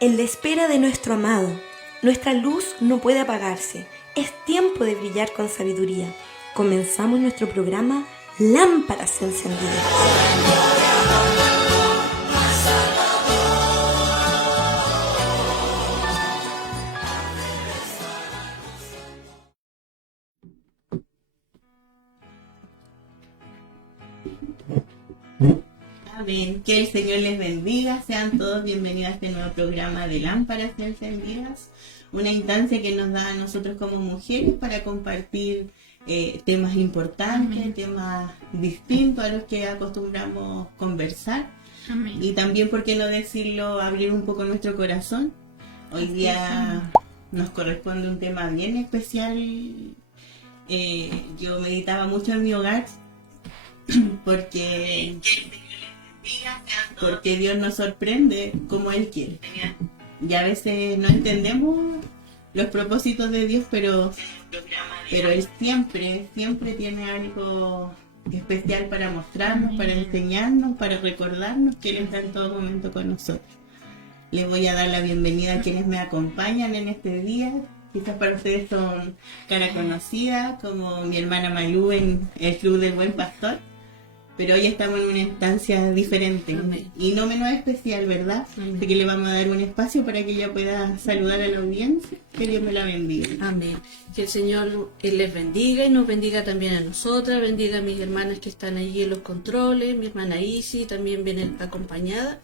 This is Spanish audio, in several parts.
En la espera de nuestro amado, nuestra luz no puede apagarse. Es tiempo de brillar con sabiduría. Comenzamos nuestro programa Lámparas Encendidas. Amén. Que el Señor les bendiga. Sean todos bienvenidos a este nuevo programa de Lámparas Encendidas. Una instancia que nos da a nosotros como mujeres para compartir temas importantes, Amén, temas distintos a los que acostumbramos conversar. Amén. Y también, ¿por qué no decirlo?, abrir un poco nuestro corazón. Hoy día nos corresponde un tema bien especial. Yo meditaba mucho en mi hogar porque Dios nos sorprende como Él quiere. Y a veces no entendemos los propósitos de Dios, pero Él siempre tiene algo especial para mostrarnos, para enseñarnos, para recordarnos que Él está en todo momento con nosotros. Les voy a dar la bienvenida a quienes me acompañan en este día. Quizás para ustedes son cara conocida, como mi hermana Malú en el Club del Buen Pastor. Pero hoy estamos en una instancia diferente, Amén, y no menos especial, ¿verdad? Amén. Así que le vamos a dar un espacio para que ella pueda saludar a la audiencia. Que Dios me la bendiga. Amén. Que el Señor les bendiga y nos bendiga también a nosotras. Bendiga a mis hermanas que están allí en los controles. Mi hermana Isi también viene acompañada.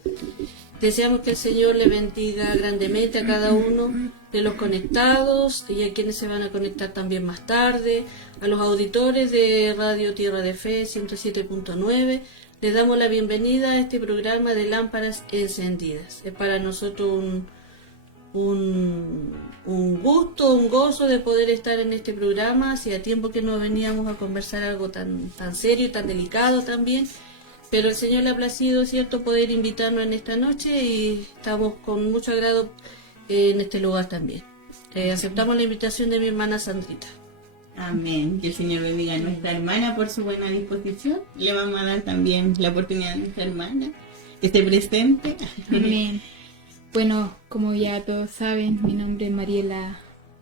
Deseamos que el Señor le bendiga grandemente a cada uno de los conectados y a quienes se van a conectar también más tarde, a los auditores de Radio Tierra de Fe 107.9. Les damos la bienvenida a este programa de Lámparas Encendidas. Es para nosotros un gusto, un gozo de poder estar en este programa. Hacía tiempo que no veníamos a conversar algo tan serio y tan delicado también. Pero el Señor le ha placido, ¿cierto?, poder invitarnos en esta noche y estamos con mucho agrado en este lugar también. Aceptamos la invitación de mi hermana Sandrita. Amén. Que el Señor bendiga a nuestra hermana por su buena disposición. Le vamos a dar también la oportunidad a nuestra hermana que esté presente. Amén. Bueno, como ya todos saben, mi nombre es Mariela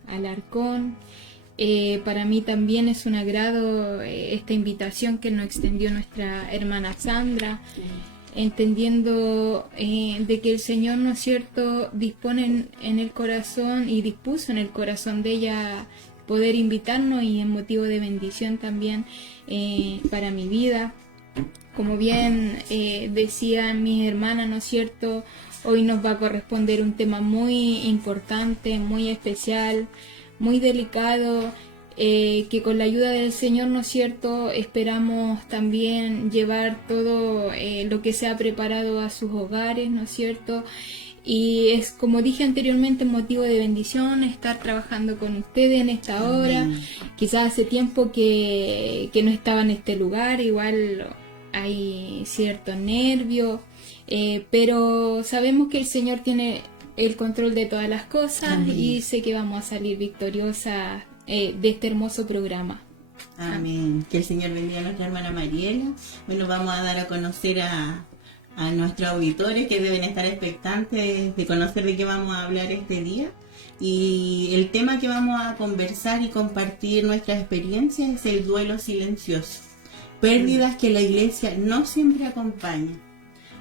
Alarcón. Para mí también es un agrado esta invitación que nos extendió nuestra hermana Sandra, entendiendo de que el Señor, ¿no es cierto?, dispone en el corazón y dispuso en el corazón de ella poder invitarnos, y es motivo de bendición también para mi vida. Como bien decían mis hermanas, ¿no es cierto?, hoy nos va a corresponder un tema muy importante, muy especial, muy delicado, que con la ayuda del Señor, ¿no es cierto?, esperamos también llevar todo lo que se ha preparado a sus hogares, ¿no es cierto? Y es, como dije anteriormente, motivo de bendición estar trabajando con ustedes en esta hora. Quizás hace tiempo que no estaba en este lugar, igual hay cierto nervio, pero sabemos que el Señor tiene el control de todas las cosas. Amén. Y sé que vamos a salir victoriosas de este hermoso programa. Amén. Que el Señor bendiga a nuestra hermana Mariela. Bueno, vamos a dar a conocer a nuestros auditores que deben estar expectantes de conocer de qué vamos a hablar este día. Y el tema que vamos a conversar y compartir nuestras experiencias es el duelo silencioso. Pérdidas que la iglesia no siempre acompaña.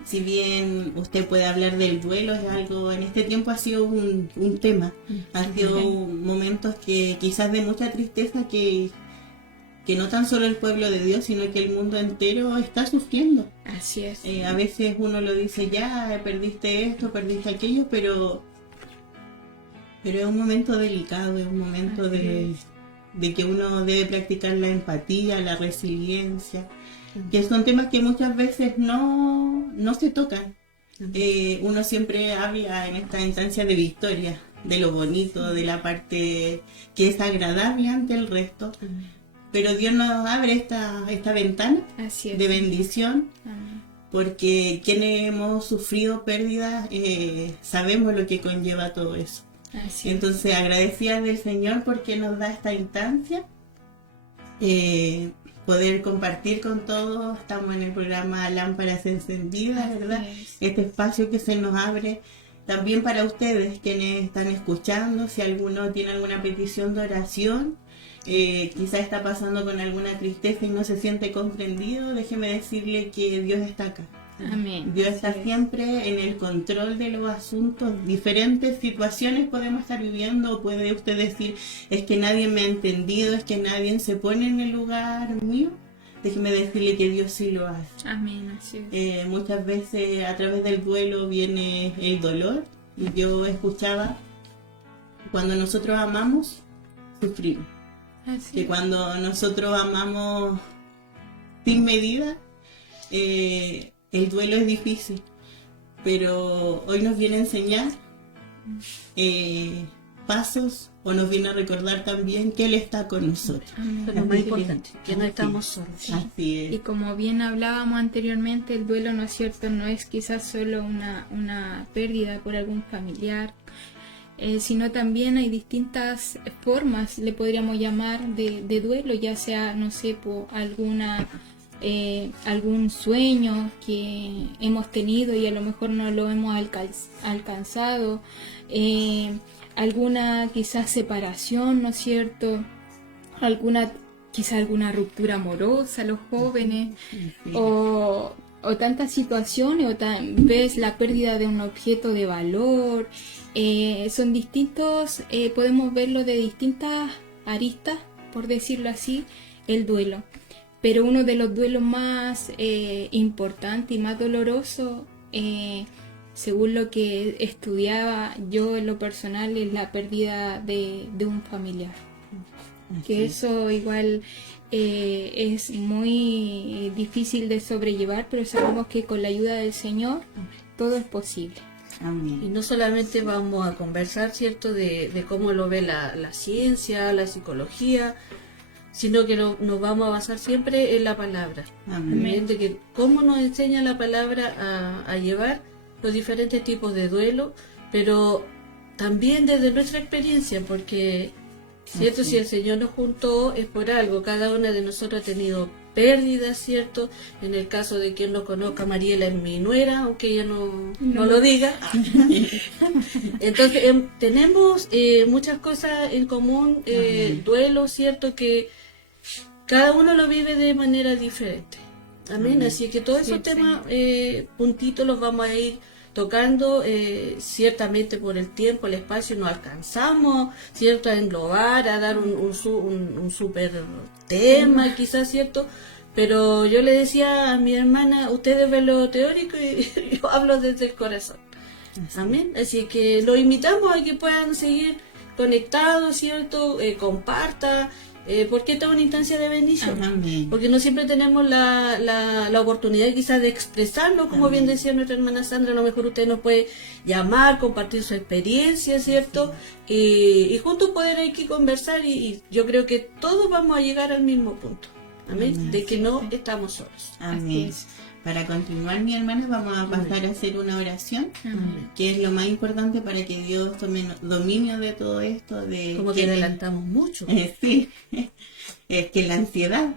Si bien usted puede hablar del duelo, es algo, en este tiempo ha sido un tema, ha sido momentos que quizás de mucha tristeza que no tan solo el pueblo de Dios, sino que el mundo entero está sufriendo. Así es. A veces uno lo dice, ya, perdiste esto, perdiste aquello, pero es un momento delicado, es un momento de que uno debe practicar la empatía, la resiliencia, que son temas que muchas veces no se tocan. Uno siempre habla en esta instancia de victoria, de lo bonito, de la parte que es agradable ante el resto, pero Dios nos abre esta ventana de bendición, porque quienes hemos sufrido pérdidas sabemos lo que conlleva todo eso. Entonces, agradecida del Señor porque nos da esta instancia, poder compartir con todos. Estamos en el programa Lámparas Encendidas, ¿verdad? Este espacio que se nos abre También para ustedes quienes están escuchando, si alguno tiene alguna petición de oración, quizá está pasando con alguna tristeza y no se siente comprendido, déjeme decirle que Dios está acá. Amén. Dios está Así es. siempre en el control de los asuntos. Diferentes situaciones podemos estar viviendo. Puede usted decir, es que nadie me ha entendido, es que nadie se pone en el lugar mío. Déjeme decirle que Dios sí lo hace. Amén, así es. Muchas veces a través del duelo viene el dolor. Y yo escuchaba, cuando nosotros amamos, sufrimos. Así Que es. cuando nosotros amamos sin medida, el duelo es difícil, pero hoy nos viene a enseñar pasos, o nos viene a recordar también que Él está con nosotros. Amén. Eso es lo más importante, que no Así estamos solos. Así Y es. como bien hablábamos anteriormente, el duelo, ¿no es cierto?, no es quizás solo una pérdida por algún familiar, sino también hay distintas formas, le podríamos llamar, de duelo, ya sea, no sé, por algún sueño que hemos tenido y a lo mejor no lo hemos alcanzado, alguna quizás separación, ¿no es cierto?, quizás alguna ruptura amorosa, los jóvenes, o tantas situaciones, o tal vez la pérdida de un objeto de valor. Son distintos, podemos verlo de distintas aristas, por decirlo así, el duelo. Pero uno de los duelos más importantes y más dolorosos, según lo que estudiaba yo en lo personal, es la pérdida de un familiar. Que eso igual es muy difícil de sobrellevar, pero sabemos que con la ayuda del Señor todo es posible. Y Amén. no solamente vamos a conversar, ¿cierto?, de cómo lo ve la ciencia, la psicología, sino que nos vamos a basar siempre en la palabra. Amén. De que cómo nos enseña la palabra a llevar los diferentes tipos de duelo, pero también desde nuestra experiencia, porque cierto, Así si el Señor nos juntó es por algo. Cada una de nosotros ha tenido pérdidas, cierto. En el caso de quien no conozca, Mariela es mi nuera, aunque ella no lo diga. Entonces tenemos muchas cosas en común, duelo, cierto, que cada uno lo vive de manera diferente. Amén. Así que todos esos temas, puntitos, los vamos a ir tocando. Ciertamente por el tiempo, el espacio, no alcanzamos, cierto, a englobar, a dar un super tema, quizás, cierto. Pero yo le decía a mi hermana, ustedes ven lo teórico y yo hablo desde el corazón. Amén. Así que los invitamos a que puedan seguir conectados, cierto, comparta. Porque esta es una instancia de bendición. Amén. Porque no siempre tenemos la oportunidad quizás de expresarnos, como bien decía nuestra hermana Sandra. A lo mejor usted nos puede llamar, compartir su experiencia, ¿cierto? Y juntos poder aquí conversar, y yo creo que todos vamos a llegar al mismo punto. Amén. Amén. De que no estamos solos. Amén. es. Para continuar, mi hermana, vamos a pasar a hacer una oración, Amén. que es lo más importante para que Dios tome dominio de todo esto. De Como que adelantamos mucho. Sí, es que la ansiedad.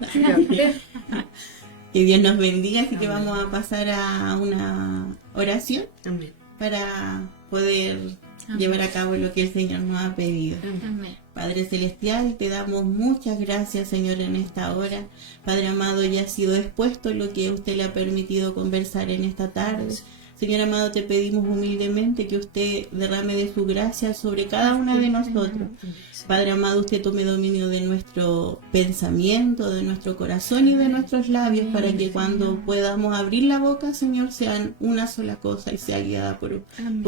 Que Dios nos bendiga, así que vamos a pasar a una oración Amén. para poder llevar a cabo lo que el Señor nos ha pedido. Amén. Padre Celestial, te damos muchas gracias, Señor, en esta hora. Padre amado, ya ha sido expuesto lo que usted le ha permitido conversar en esta tarde. Señor amado, te pedimos humildemente que usted derrame de su gracia sobre cada una de nosotros. Padre amado, usted tome dominio de nuestro pensamiento, de nuestro corazón y de nuestros labios, para que cuando podamos abrir la boca, Señor, sean una sola cosa y sea guiada por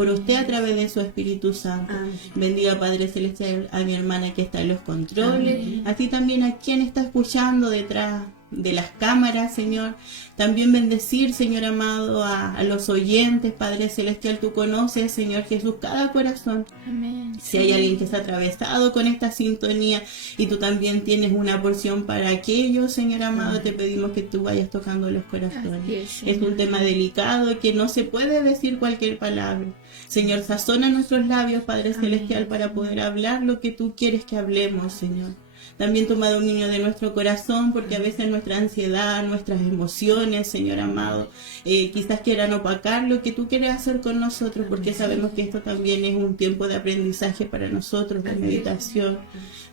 usted a través de su Espíritu Santo. Amén. Bendiga, Padre Celestial, a mi hermana que está en los controles, así también a quien está escuchando detrás de las cámaras, Señor. También bendecir, Señor amado, a los oyentes, Padre Celestial. Tú conoces, Señor Jesús, cada corazón. Amén. Si hay alguien que está atravesado con esta sintonía y tú también tienes una porción para aquellos, Señor amado, te pedimos que tú vayas tocando los corazones. Así es, Es un tema delicado que no se puede decir cualquier palabra. Señor, sazona nuestros labios, Padre Celestial, para poder hablar lo que tú quieres que hablemos, Señor. También toma dominio de nuestro corazón, porque a veces nuestra ansiedad, nuestras emociones, Señor amado, quizás quieran opacar lo que tú quieres hacer con nosotros, porque sabemos que esto también es un tiempo de aprendizaje para nosotros, de meditación,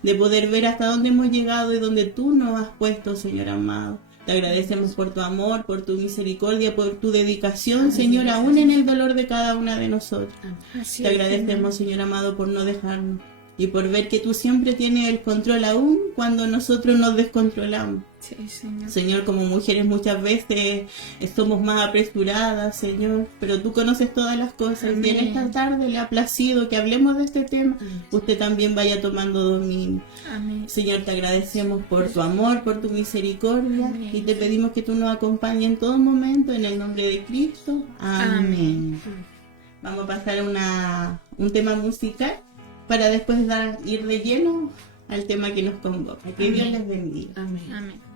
de poder ver hasta dónde hemos llegado y dónde tú nos has puesto, Señor amado. Te agradecemos por tu amor, por tu misericordia, por tu dedicación, Señor, aún en el dolor de cada una de nosotros. Así Te es, agradecemos, Señor amado, por no dejarnos y por ver que tú siempre tienes el control aún cuando nosotros nos descontrolamos. Sí, Señor. Señor, como mujeres muchas veces somos más apresuradas, Señor, pero tú conoces todas las cosas. Y en esta tarde le ha placido que hablemos de este tema, usted también vaya tomando dominio. Amén. Señor, te agradecemos por tu amor, por tu misericordia, Amén. y te pedimos que tú nos acompañes en todo momento, en el nombre de Cristo. Amén. Vamos a pasar a un tema musical para después ir de lleno al tema que nos convoca. Que Dios les bendiga. Amén. Amén.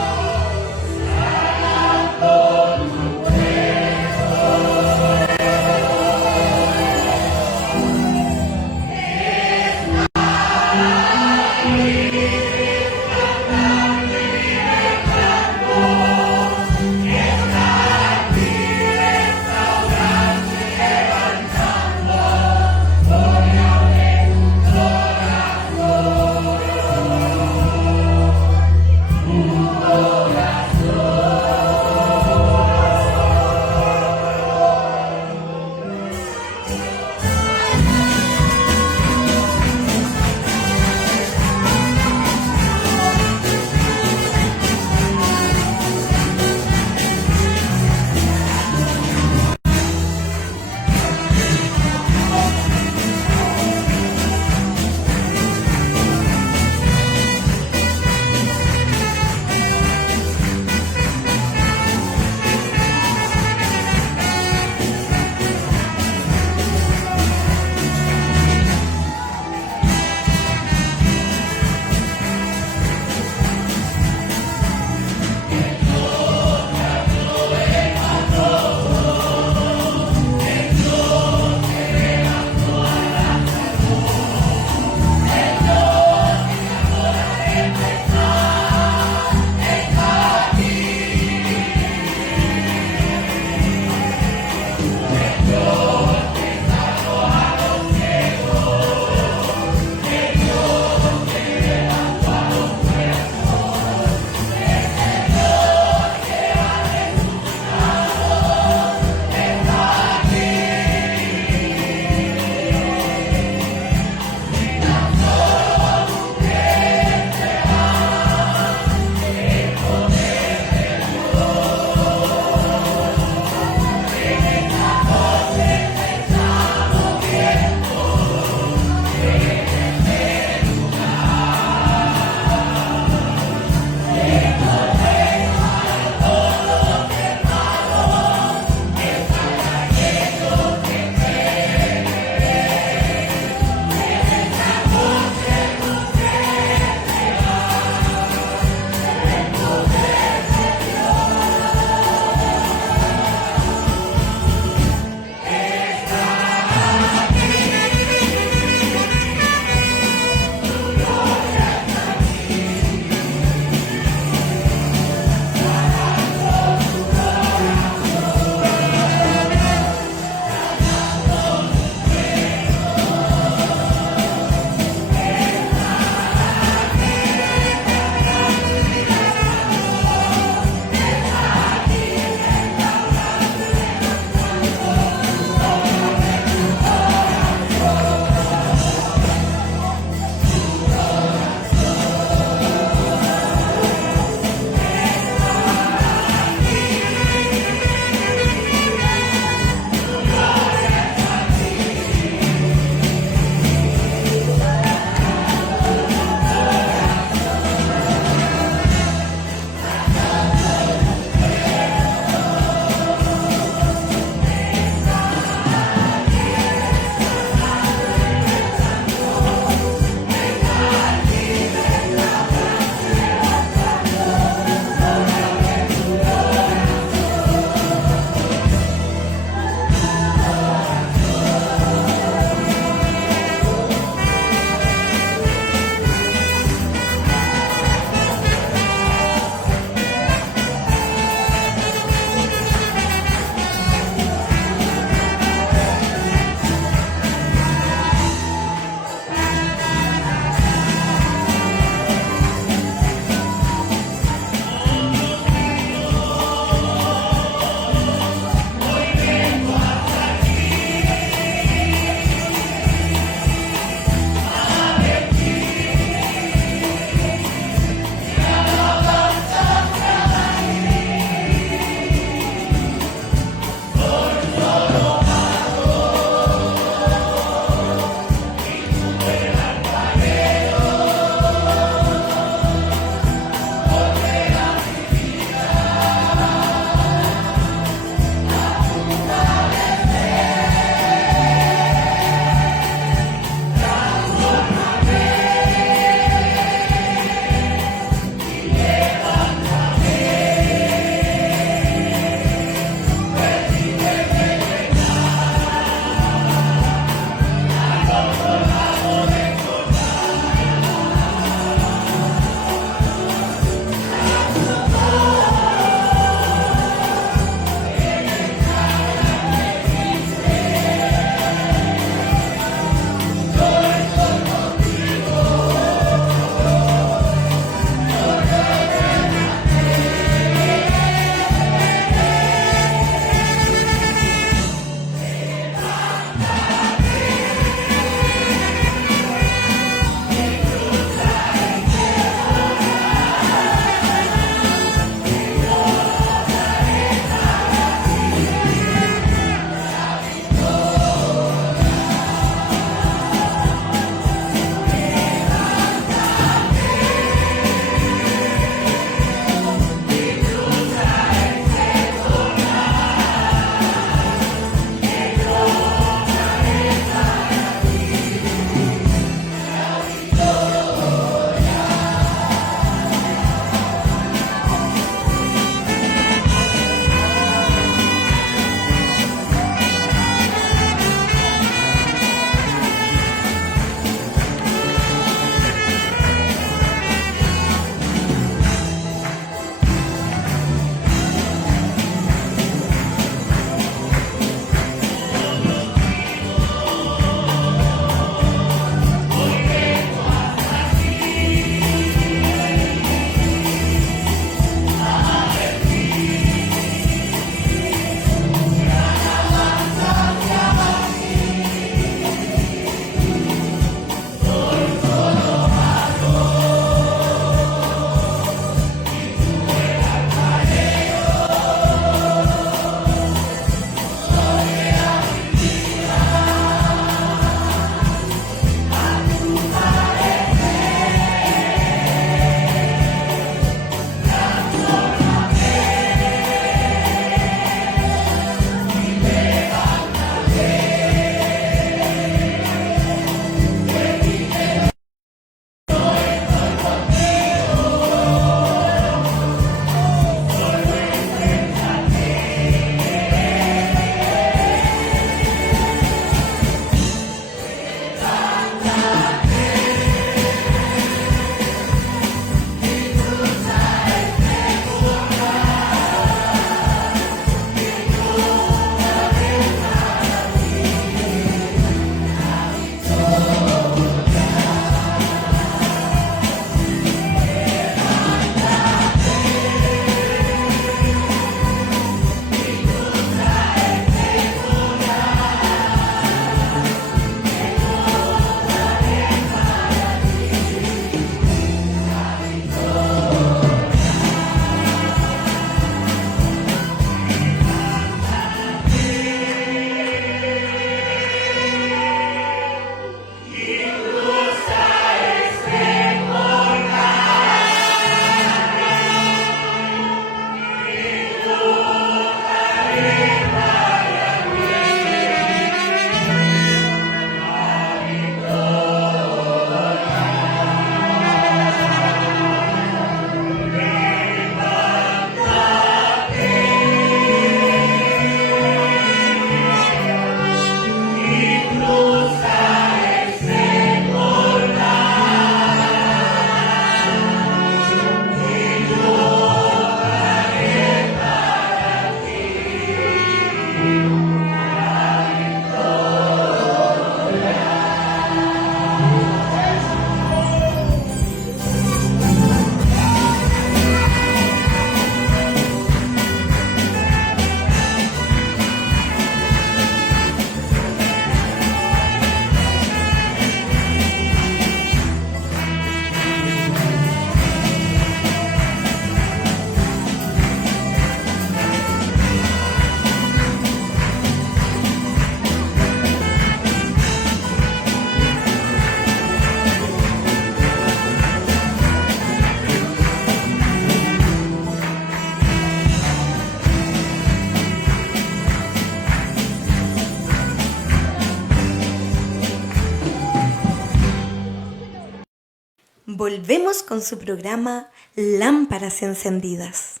Volvemos con su programa Lámparas Encendidas.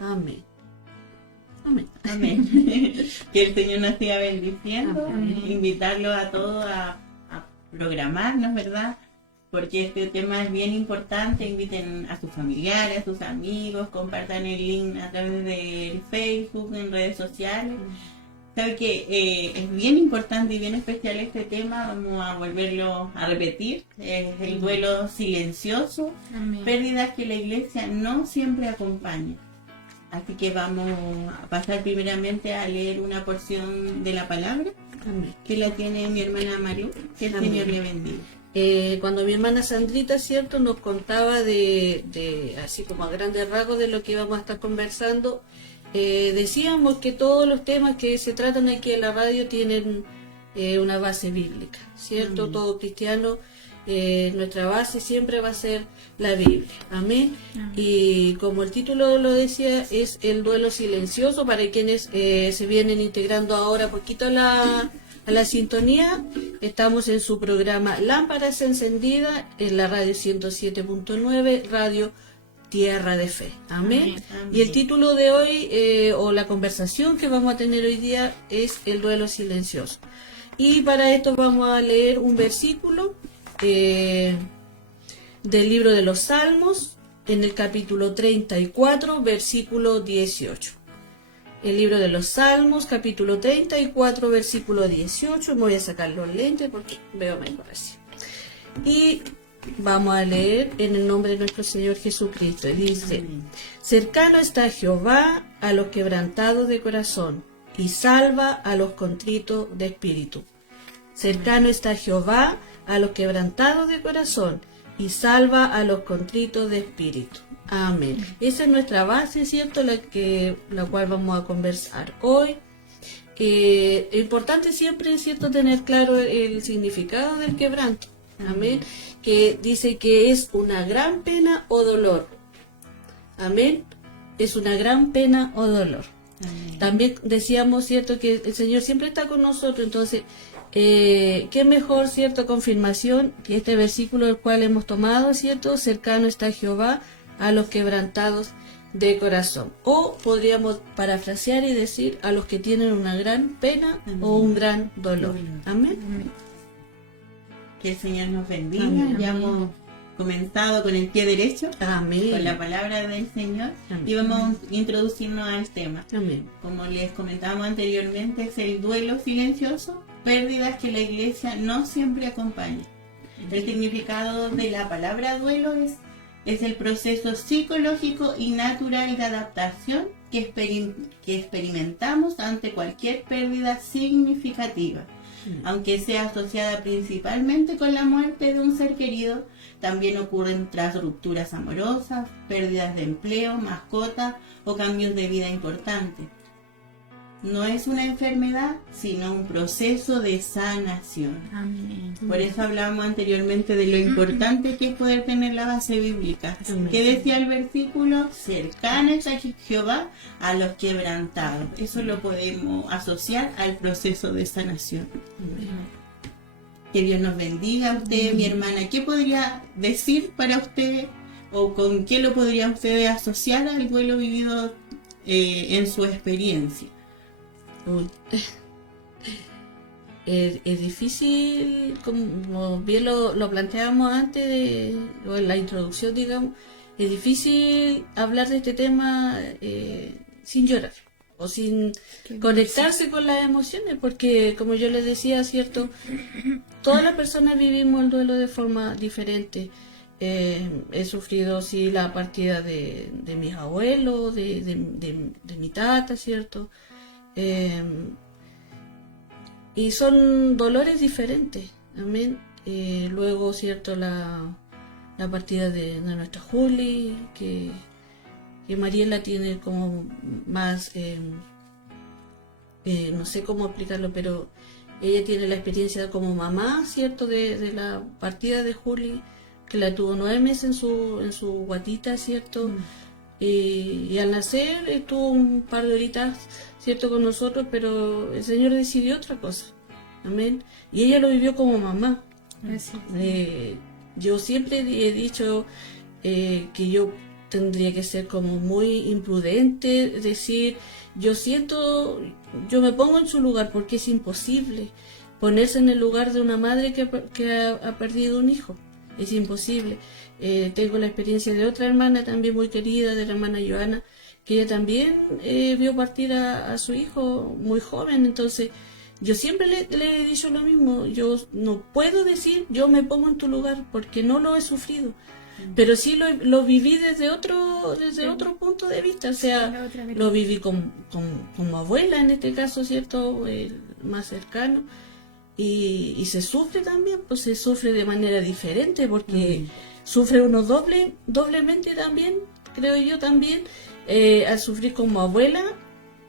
Amén. Amén. Amén. Que el Señor nos siga bendiciendo. Amén. Invitarlos a todos a programarnos, ¿verdad? Porque este tema es bien importante. Inviten a sus familiares, a sus amigos, compartan el link a través de Facebook, en redes sociales. Sabe que es bien importante y bien especial este tema. Vamos a volverlo a repetir. Es el duelo silencioso, Amén. pérdidas que la iglesia no siempre acompaña. Así que vamos a pasar primeramente a leer una porción de la palabra Amén. que la tiene mi hermana Maru. Que el Amén. Señor le bendiga. Cuando mi hermana Sandrita, cierto, nos contaba de así como a grandes rasgos de lo que íbamos a estar conversando, decíamos que todos los temas que se tratan aquí en la radio tienen una base bíblica, ¿cierto? Amén. Todo cristiano, nuestra base siempre va a ser la Biblia. Amén. Amén. Y como el título lo decía, es el duelo silencioso para quienes se vienen integrando ahora poquito a la sintonía. Estamos en su programa Lámparas Encendidas en la radio 107.9, Radio Tierra de Fe. Amén. Amén. Y el título de hoy, o la conversación que vamos a tener hoy día, es el duelo silencioso. Y para esto vamos a leer un versículo del libro de los Salmos, en el capítulo 34, versículo 18. El libro de los Salmos, capítulo 34, versículo 18. Me voy a sacar los lentes porque veo mejor así. Y vamos a leer en el nombre de nuestro Señor Jesucristo. Y dice: cercano está Jehová a los quebrantados de corazón, y salva a los contritos de espíritu. Cercano está Jehová a los quebrantados de corazón, y salva a los contritos de espíritu. Amén. Esa es nuestra base, ¿cierto? La cual vamos a conversar hoy. Importante siempre, ¿cierto?, tener claro el significado del quebranto. Amén. Que dice que es una gran pena o dolor. Amén. Es una gran pena o dolor. Amén. También decíamos, ¿cierto?, que el Señor siempre está con nosotros. Entonces, qué mejor, ¿cierto?, confirmación que este versículo del cual hemos tomado, ¿cierto? Cercano está Jehová a los quebrantados de corazón. O podríamos parafrasear y decir a los que tienen una gran pena o un gran dolor. Amén. Que el Señor nos bendiga. Amén. Ya hemos comenzado con el pie derecho, Amén. con la palabra del Señor, Amén. y vamos a introducirnos al tema. Amén. Como les comentábamos anteriormente, es el duelo silencioso, pérdidas que la iglesia no siempre acompaña. El significado de la palabra duelo es el proceso psicológico y natural de adaptación que experimentamos ante cualquier pérdida significativa. Aunque sea asociada principalmente con la muerte de un ser querido, también ocurren tras rupturas amorosas, pérdidas de empleo, mascotas o cambios de vida importantes. No es una enfermedad, sino un proceso de sanación. Amén. Por eso hablábamos anteriormente de lo importante que es poder tener la base bíblica. Amén. ¿Qué decía el versículo? Cercano está Jehová a los quebrantados. Eso lo podemos asociar al proceso de sanación. Que Dios nos bendiga a usted, mi hermana. ¿Qué podría decir para usted o con qué lo podría usted asociar al duelo vivido en su experiencia? Uy. Es difícil, como bien lo planteábamos antes, o en la introducción, digamos, es difícil hablar de este tema sin llorar o sin conectarse con las emociones, porque como yo les decía, ¿cierto? Todas las personas vivimos el duelo de forma diferente. He sufrido, sí, la partida de mis abuelos, de mi tata, ¿cierto? Y son dolores diferentes. Amén. Luego, ¿cierto? La partida de nuestra Juli, que Mariela tiene como más, no sé cómo explicarlo, pero ella tiene la experiencia como mamá, ¿cierto? De la partida de Juli, que la tuvo 9 meses en su guatita, ¿cierto? Y al nacer estuvo un par de horitas, ¿cierto?, con nosotros, pero el Señor decidió otra cosa. Amén. Y ella lo vivió como mamá. Así. Yo siempre he dicho que yo tendría que ser como muy imprudente, decir, yo me pongo en su lugar porque es imposible ponerse en el lugar de una madre que ha perdido un hijo. Es imposible. Tengo la experiencia de otra hermana también muy querida, de la hermana Joana, que ella también vio partir a su hijo muy joven. Entonces, yo siempre le he dicho lo mismo. Yo no puedo decir, yo me pongo en tu lugar, porque no lo he sufrido. Pero sí lo viví desde otro punto de vista. O sea, lo viví como abuela, en este caso, ¿cierto? El más cercano. Y se sufre también, pues se sufre de manera diferente, porque sufre uno doblemente también, creo yo también, al sufrir como abuela,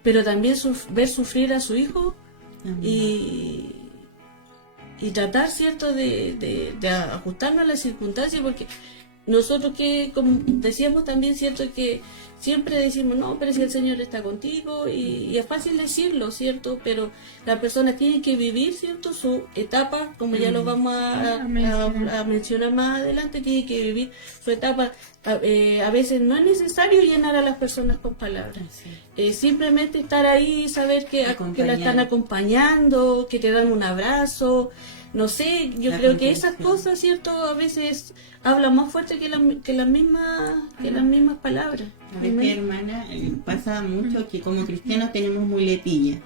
pero también ver sufrir a su hijo y tratar, ¿cierto?, de ajustarnos a las circunstancias, porque nosotros, que como decíamos también, ¿cierto?, que siempre decimos, no, pero si el Señor está contigo, y es fácil decirlo, ¿cierto?, pero la persona tiene que vivir, ¿cierto?, su etapa, como ya lo vamos a mencionar más adelante, tiene que vivir su etapa. A veces no es necesario llenar a las personas con palabras, simplemente estar ahí, saber que la están acompañando, que te dan un abrazo. No sé, yo creo que esas cosas, ¿cierto?, a veces hablan más fuerte que las mismas palabras. A veces, hermana, pasa mucho que como cristianos tenemos muletilla.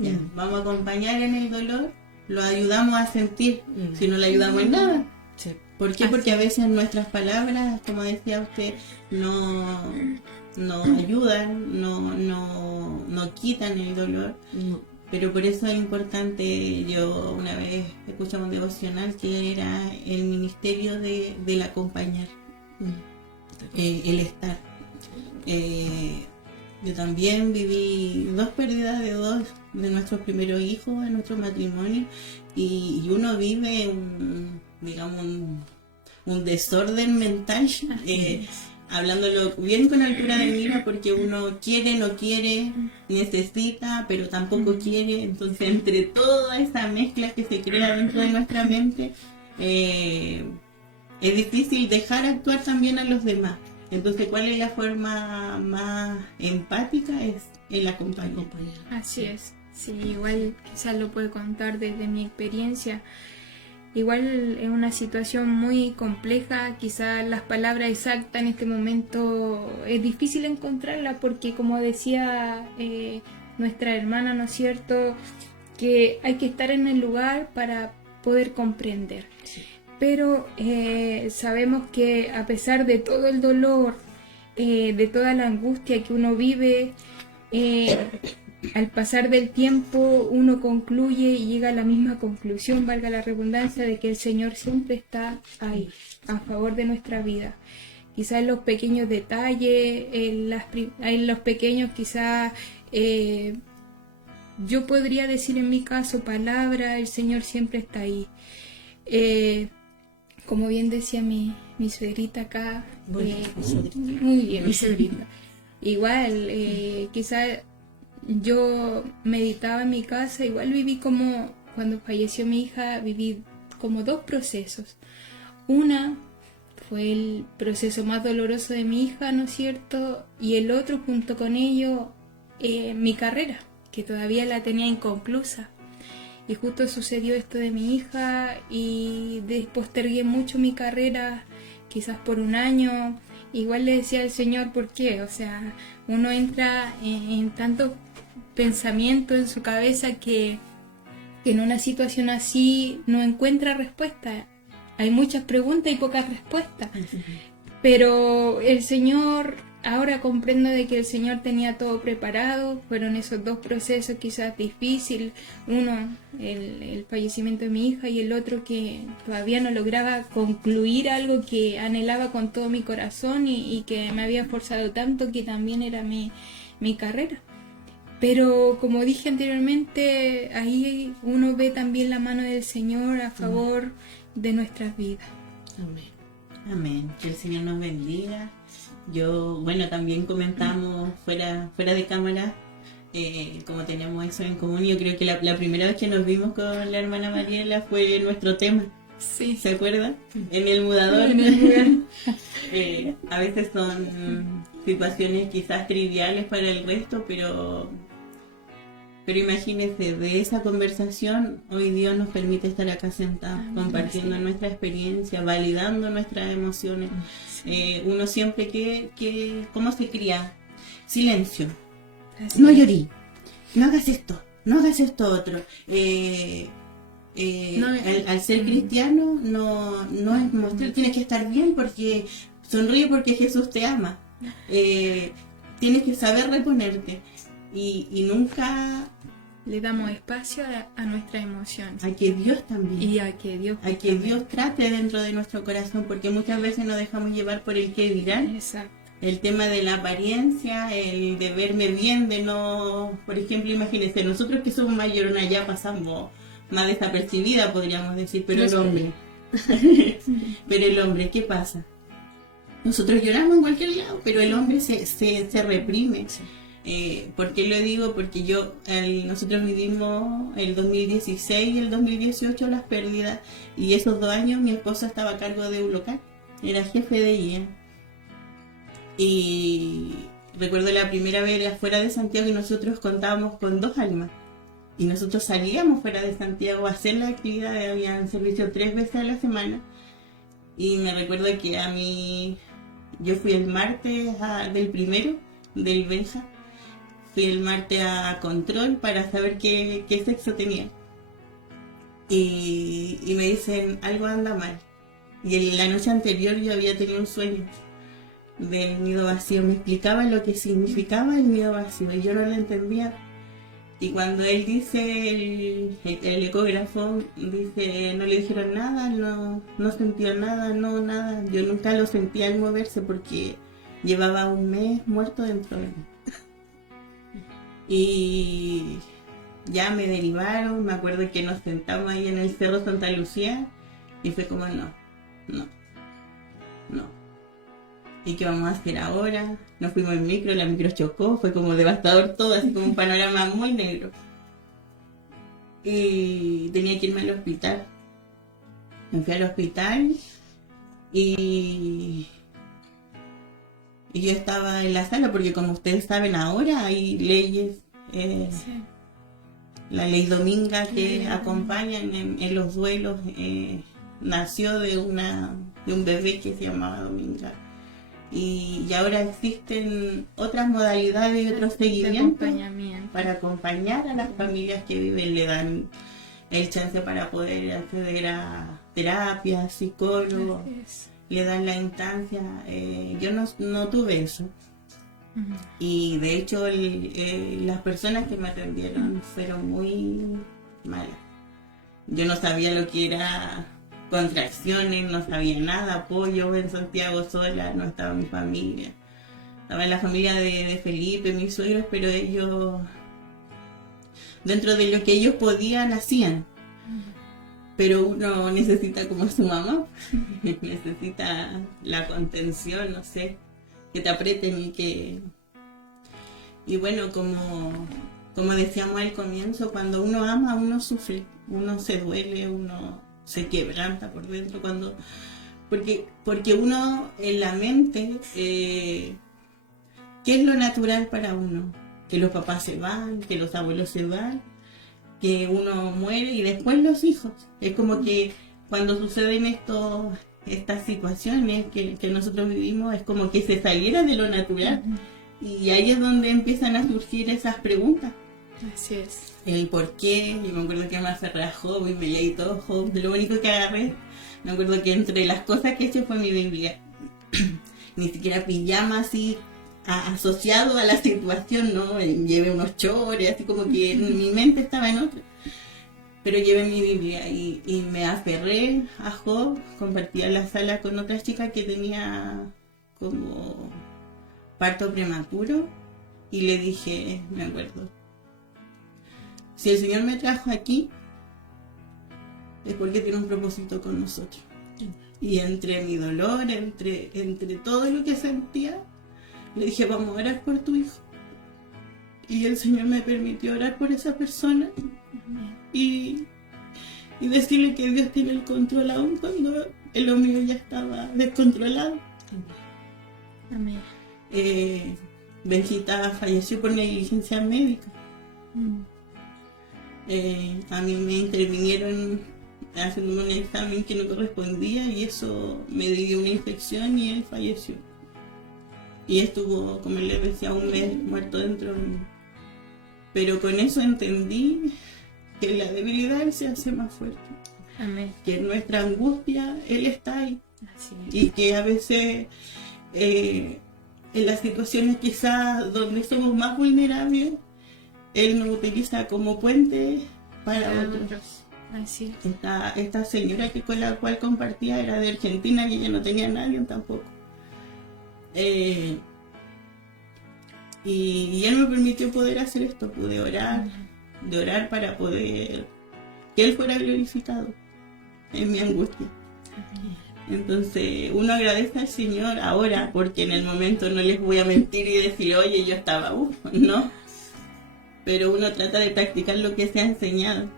Ya, vamos a acompañar en el dolor, lo ayudamos a sentir, si no le ayudamos en nada. Sí. ¿Por qué? Porque a veces nuestras palabras, como decía usted, no ayudan, no quitan el dolor. No. Pero por eso es importante. Yo una vez escuché un devocional que era el ministerio del acompañar, el estar. Yo también viví 2 pérdidas de 2 de nuestros primeros hijos en nuestro matrimonio, y uno vive un desorden mental, hablándolo bien con altura de mira, porque uno quiere, no quiere, necesita, pero tampoco quiere. Entonces, entre toda esa mezcla que se crea dentro de nuestra mente, es difícil dejar actuar también a los demás. Entonces, ¿cuál es la forma más empática? Es el acompañar. Así es. Sí, igual quizás lo puedo contar desde mi experiencia. Igual es una situación muy compleja, quizás las palabras exactas en este momento es difícil encontrarlas, porque como decía nuestra hermana, ¿no es cierto?, que hay que estar en el lugar para poder comprender. Sí. Pero sabemos que a pesar de todo el dolor, de toda la angustia que uno vive, al pasar del tiempo uno concluye y llega a la misma conclusión, valga la redundancia, de que el Señor siempre está ahí, a favor de nuestra vida. Quizás en los pequeños detalles, en los pequeños quizás, yo podría decir en mi caso palabras, el Señor siempre está ahí. Como bien decía mi suegrita acá, muy bien, mi suegrita. Igual, quizás yo meditaba en mi casa, igual viví como, cuando falleció mi hija, viví como 2 procesos. Una fue el proceso más doloroso de mi hija, ¿no es cierto? Y el otro, junto con ello, mi carrera, que todavía la tenía inconclusa. Y justo sucedió esto de mi hija y postergué mucho mi carrera, quizás por 1 año. Igual le decía al Señor, ¿por qué? O sea, uno entra en tanto pensamiento en su cabeza que en una situación así no encuentra respuesta. Hay muchas preguntas y pocas respuestas. Pero el Señor, ahora comprendo de que el Señor tenía todo preparado. Fueron esos 2 procesos quizás difíciles. Uno, el fallecimiento de mi hija, y el otro que todavía no lograba concluir algo que anhelaba con todo mi corazón y que me había forzado tanto, que también era mi carrera. Pero como dije anteriormente, ahí uno ve también la mano del Señor a favor de nuestras vidas. Amén. Amén. Que el Señor nos bendiga. Yo, bueno, también comentamos fuera de cámara, como tenemos eso en común. Yo creo que la primera vez que nos vimos con la hermana Mariela fue nuestro tema. Sí. ¿Se acuerda? En el mudador. En el lugar. A veces son situaciones quizás triviales para el resto, pero imagínense, de esa conversación hoy Dios nos permite estar acá sentados, compartiendo nuestra experiencia, validando nuestras emociones. Uno siempre ¿cómo se cría? Silencio. Así No es. llorí. No hagas esto. No hagas esto otro. Al ser cristiano no es mostrar, tienes que estar bien porque sonríe porque Jesús te ama. Tienes que saber reponerte y nunca Le damos espacio a nuestras emociones a que Dios también, y a que Dios trate dentro de nuestro corazón, porque muchas veces nos dejamos llevar por el qué dirán. Exacto. El tema de la apariencia, el de verme bien, de no... Por ejemplo, imagínense, nosotros que somos mayoronas ya pasamos más desapercibida, podríamos decir, pero el hombre... pero el hombre, ¿qué pasa? Nosotros lloramos en cualquier lado, pero el hombre se reprime. ¿Por qué lo digo? Porque nosotros vivimos el 2016 y el 2018 las pérdidas, y esos 2 años mi esposa estaba a cargo de un local, era jefe de guía. Y recuerdo la primera vez fuera de Santiago y nosotros contábamos con 2 almas. Y nosotros salíamos fuera de Santiago a hacer la actividad, había servicio 3 veces a la semana. Y me recuerdo que yo fui el martes del primero, del Benja, fui el martes a control para saber qué sexo tenía. Y me dicen, algo anda mal. Y en la noche anterior yo había tenido un sueño del nido vacío, me explicaba lo que significaba el nido vacío y yo no lo entendía. Y cuando él dice, el ecógrafo dice, no le dijeron nada, no sintió nada, nada, yo nunca lo sentía al moverse porque llevaba 1 mes muerto dentro de mí. Y ya me derivaron, me acuerdo que nos sentamos ahí en el Cerro Santa Lucía y fue como no. ¿Y qué vamos a hacer ahora? Nos fuimos en micro, la micro chocó, fue como devastador todo, así como un panorama muy negro. Y tenía que irme al hospital. Me fui al hospital y yo estaba en la sala, porque como ustedes saben ahora hay leyes, la ley Dominga que acompañan en los duelos, nació de un bebé que se llamaba Dominga. Y ahora existen otras modalidades y otros seguimientos para acompañar a las familias que viven, le dan el chance para poder acceder a terapia, psicólogos, le dan la instancia. Yo no tuve eso. Y de hecho las personas que me atendieron fueron muy malas. Yo no sabía lo que era contracciones, no sabía nada, apoyo en Santiago sola, no estaba mi familia. Estaba en la familia de Felipe, mis suegros, pero ellos, dentro de lo que ellos podían, hacían. Pero uno necesita como su mamá, necesita la contención, no sé, que te aprieten y bueno, como decíamos al comienzo, cuando uno ama, uno sufre, uno se duele, uno se quebranta por dentro, porque uno en la mente, ¿qué es lo natural para uno? Que los papás se van, que los abuelos se van, que uno muere y después los hijos. Es como que cuando suceden estas situaciones que nosotros vivimos, es como que se saliera de lo natural. Y ahí es donde empiezan a surgir esas preguntas. Así es. El por qué. Yo me acuerdo que me aferré a Job y me leí todo Job. Lo único que agarré, me acuerdo que entre las cosas que he hecho fue mi Biblia. Ni siquiera pijama así asociado a la situación, ¿no? Llevé unos chores, así como que mi mente estaba en otra. Pero llevé mi Biblia y me aferré a Job. Compartía la sala con otra chica que tenía como parto prematuro y le dije, me acuerdo, si el Señor me trajo aquí es porque tiene un propósito con nosotros. Y entre mi dolor, entre todo lo que sentía, le dije, vamos a orar por tu hijo. Y el Señor me permitió orar por esa persona y decirle que Dios tiene el control aún cuando lo mío ya estaba descontrolado. Amén. Benjita falleció por negligencia médica. A mí me intervinieron haciendo un examen que no correspondía y eso me dio una infección y él falleció. Y estuvo, como les decía, un mes muerto dentro de mí. Pero con eso entendí que la debilidad Él se hace más fuerte. Amén. Que en nuestra angustia Él está ahí. Así es. Y que a veces en las situaciones quizás donde somos más vulnerables, Él nos utiliza como puente para otros. Así es. Esta señora con la cual compartía era de Argentina y ella no tenía a nadie tampoco. Y Él me permitió poder hacer esto, pude orar, de orar para poder que Él fuera glorificado en mi angustia. Entonces uno agradece al Señor ahora, porque en el momento no les voy a mentir y decir, oye, yo estaba, no. Pero uno trata de practicar lo que se ha enseñado.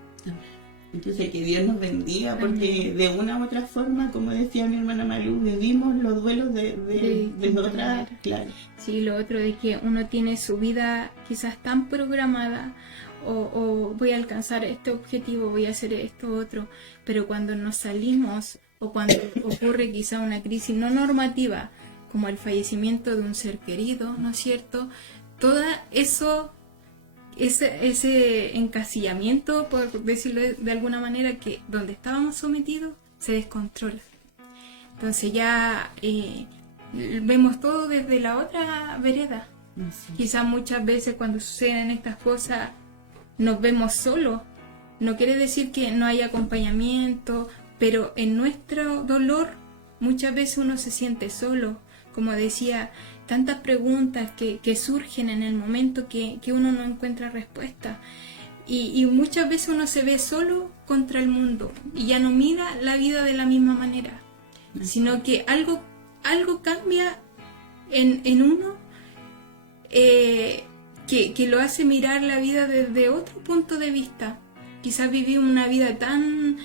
Entonces que Dios nos bendiga, porque de una u otra forma, como decía mi hermana Malú, vivimos los duelos de otras, claro. Sí, lo otro es que uno tiene su vida quizás tan programada, o voy a alcanzar este objetivo, voy a hacer esto otro, pero cuando nos salimos o cuando ocurre quizá una crisis no normativa, como el fallecimiento de un ser querido, ¿no es cierto? Todo eso, ese encasillamiento, por decirlo de alguna manera, que donde estábamos sometidos se descontrola. Entonces ya vemos todo desde la otra vereda. Sí. Quizás muchas veces cuando suceden estas cosas nos vemos solos. No quiere decir que no haya acompañamiento, pero en nuestro dolor muchas veces uno se siente solo. Como decía, tantas preguntas que surgen en el momento que uno no encuentra respuesta. Y muchas veces uno se ve solo contra el mundo y ya no mira la vida de la misma manera, sino que algo cambia en uno que lo hace mirar la vida desde otro punto de vista. Quizás vivimos una vida tan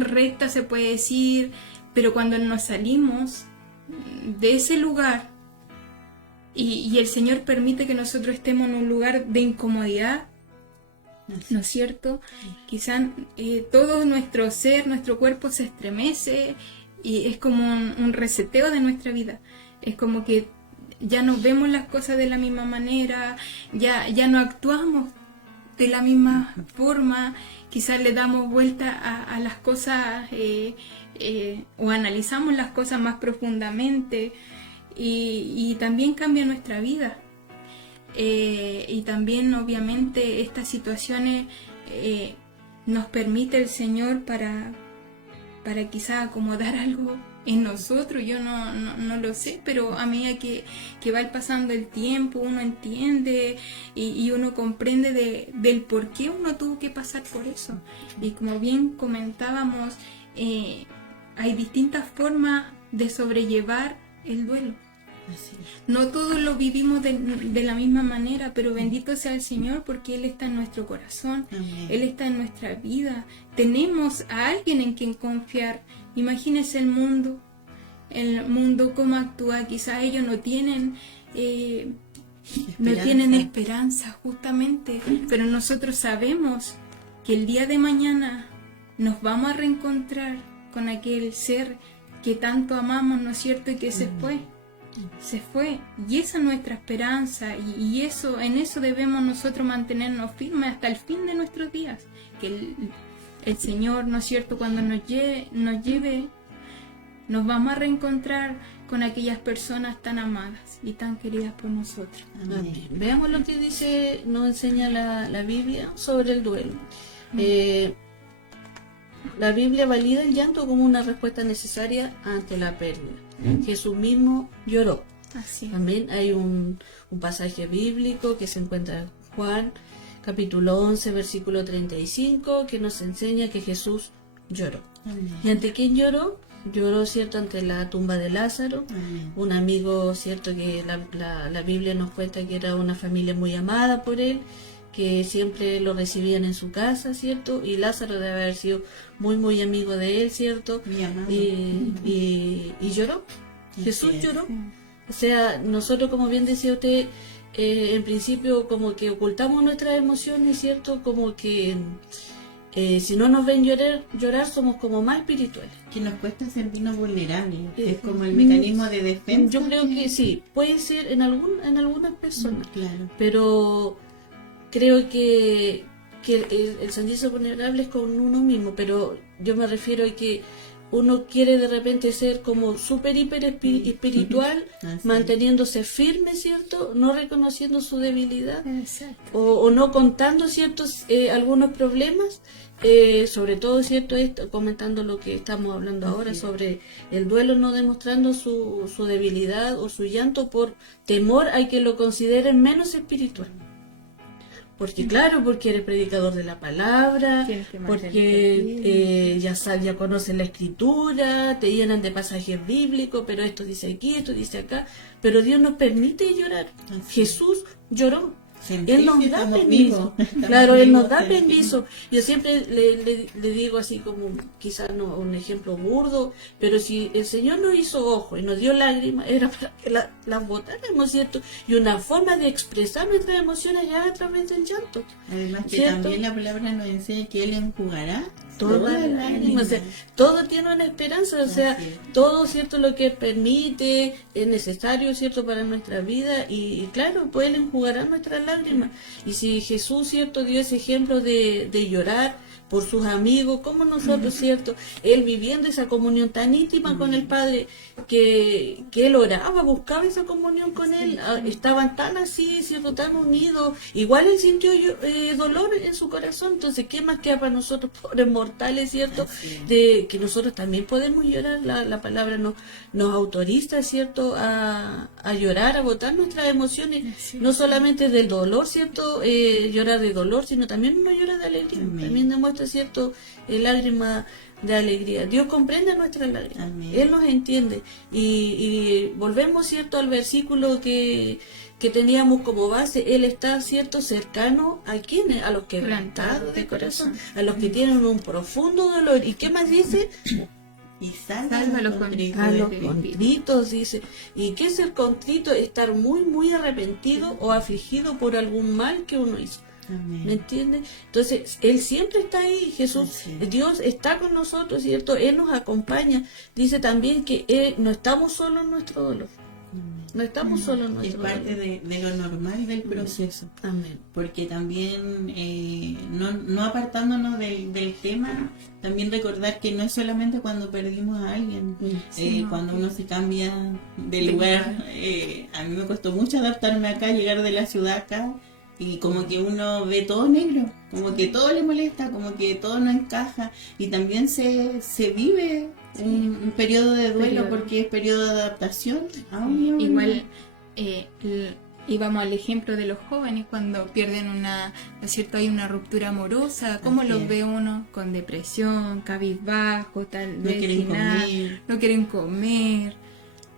recta, se puede decir, pero cuando nos salimos de ese lugar y el Señor permite que nosotros estemos en un lugar de incomodidad, ¿no es cierto? Quizás todo nuestro ser, nuestro cuerpo se estremece y es como un reseteo de nuestra vida. Es como que ya no vemos las cosas de la misma manera, ya no actuamos de la misma forma, quizás le damos vuelta a las cosas o analizamos las cosas más profundamente y también cambia nuestra vida. Y también obviamente estas situaciones nos permite el Señor para quizás acomodar algo en nosotros. Yo no lo sé, pero a medida que va pasando el tiempo uno entiende y uno comprende del por qué uno tuvo que pasar por eso. Y como bien comentábamos, hay distintas formas de sobrellevar el duelo. No todos lo vivimos de la misma manera, pero bendito sea el Señor porque Él está en nuestro corazón. Amén. Él está en nuestra vida. Tenemos a alguien en quien confiar. Imagínense el mundo cómo actúa. Quizás ellos no tienen esperanza justamente, pero nosotros sabemos que el día de mañana nos vamos a reencontrar con aquel ser que tanto amamos, ¿no es cierto? Y que se fue, y esa es nuestra esperanza, y en eso debemos nosotros mantenernos firmes hasta el fin de nuestros días, que el Señor, ¿no es cierto?, cuando nos lleve, nos vamos a reencontrar con aquellas personas tan amadas y tan queridas por nosotros. Amén. Veamos lo que nos enseña la Biblia sobre el duelo. La Biblia valida el llanto como una respuesta necesaria ante la pérdida. Jesús mismo lloró. Así es. También hay un pasaje bíblico que se encuentra en Juan, capítulo 11, versículo 35, que nos enseña que Jesús lloró. Amén. ¿Y ante quién lloró? Lloró, ¿cierto?, ante la tumba de Lázaro, Amén. un amigo, ¿cierto?, que la Biblia nos cuenta que era una familia muy amada por él, que siempre lo recibían en su casa, ¿cierto? Y Lázaro debe haber sido muy, muy amigo de él, ¿cierto? Mi amado. Y lloró. Así Jesús es. lloró. O sea, nosotros, como bien decía usted, en principio como que ocultamos nuestras emociones, ¿cierto? Como que si no nos ven llorar somos como más espirituales. Que nos cuesta sentirnos vulnerables. Eh, Es como el mecanismo de defensa. Yo creo que sí, puede ser en algunas personas, Claro. pero creo que el sentirse vulnerable es con uno mismo, pero yo me refiero a que uno quiere de repente ser como súper hiper espiritual, Así manteniéndose firme, ¿cierto? No reconociendo su debilidad Exacto. o no contando ciertos algunos problemas, sobre todo, ¿cierto? Esto, comentando lo que estamos hablando ahora sobre el duelo, no demostrando su debilidad o su llanto por temor a que lo consideren menos espiritual. Porque claro, porque eres predicador de la palabra, Tienes que porque ya conoces la escritura, te llenan de pasajes bíblicos, pero esto dice aquí, esto dice acá, pero Dios nos permite llorar. Así. Jesús lloró. Sentir Él nos que da estamos permiso. vivos. Estamos Claro, Él nos vivos, da sentimos. permiso. Yo siempre le digo así como, quizás no un ejemplo burdo, pero si el Señor nos hizo ojos y nos dio lágrimas, era para que las botáramos, ¿cierto? Y una forma de expresar nuestras emociones ya a través del llanto. Además que ¿Cierto? también la palabra nos enseña que Él enjugará Todas todas las las lágrimas, o sea, lágrimas. todo tiene una esperanza, o sea, Así es. todo, ¿cierto?, lo que permite, es necesario, ¿cierto?, para nuestra vida, y claro, pues Él enjugará nuestras lágrimas. Y si Jesús, ¿cierto?, dio ese ejemplo de llorar por sus amigos, como nosotros, ¿cierto?, Él viviendo esa comunión tan íntima con el Padre, que Él oraba, buscaba esa comunión con Él, estaban tan así, ¿cierto?, tan unidos, igual Él sintió dolor en su corazón, entonces, ¿qué más queda para nosotros, pobres mortales, ¿cierto?, Así es. de que nosotros también podemos llorar, la palabra nos autoriza, ¿cierto?, a llorar, a botar nuestras emociones, no solamente del dolor, ¿cierto?, llorar de dolor, sino también uno llora de alegría, Amén. también demuestra, ¿cierto?, lágrima de alegría. Dios comprende nuestras lágrimas, Amén. Él nos entiende, y volvemos, ¿cierto?, al versículo que teníamos como base. Él está, ¿cierto?, cercano a quienes, a los quebrantados de corazón, a los que tienen un profundo dolor. ¿Y qué más dice? Y Salva salva a los contritos A de los espíritu. contritos, dice. ¿Y qué es el contrito? Estar muy, muy arrepentido o afligido por algún mal que uno hizo. ¿Me Amén. entiendes? Entonces, Él siempre está ahí, Jesús, Así es. Dios está con nosotros, ¿cierto? Él nos acompaña. Dice también que no estamos solos en nuestro dolor. No estamos solos en Es nuestro parte dolor. de lo normal del proceso. Amén. Porque también, no apartándonos del tema, también recordar que no es solamente cuando perdimos a alguien, cuando uno se cambia de lugar. A mí me costó mucho adaptarme acá, llegar de la ciudad acá, y como que uno ve todo negro, como que todo le molesta, como que todo no encaja, y también se vive un periodo de duelo Periodo. porque es periodo de adaptación. a un nuevo Igual lugar. íbamos al ejemplo de los jóvenes cuando pierden una, ¿no es cierto? Hay una ruptura amorosa, ¿cómo Así los es. ve uno? Con depresión, cabizbajo, tal No vez quieren sin nada, comer. no quieren comer,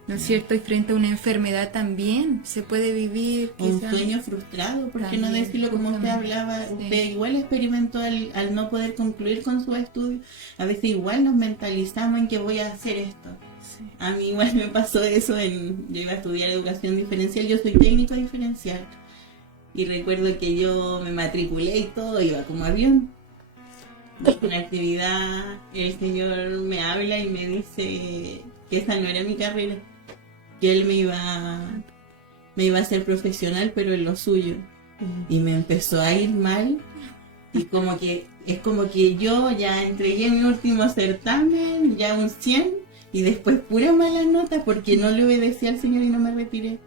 ¿no es cierto? Y frente a una enfermedad también se puede vivir Un quizá. sueño frustrado, ¿por qué no También, decirlo como usted justamente, hablaba? sí. Usted igual experimentó al no poder concluir con su estudio. A veces igual nos mentalizamos en que voy a hacer esto. Sí. A mí igual me pasó eso, yo iba a estudiar educación diferencial, yo soy técnico diferencial. Y recuerdo que yo me matriculé y todo, iba como avión. En una actividad, el señor me habla y me dice que esa no era mi carrera, que él me iba a hacer profesional, pero en lo suyo. Y me empezó a ir mal, y es como que yo ya entregué mi último certamen, ya un 100, y después puras malas notas porque no le obedecí al Señor y no me retiré.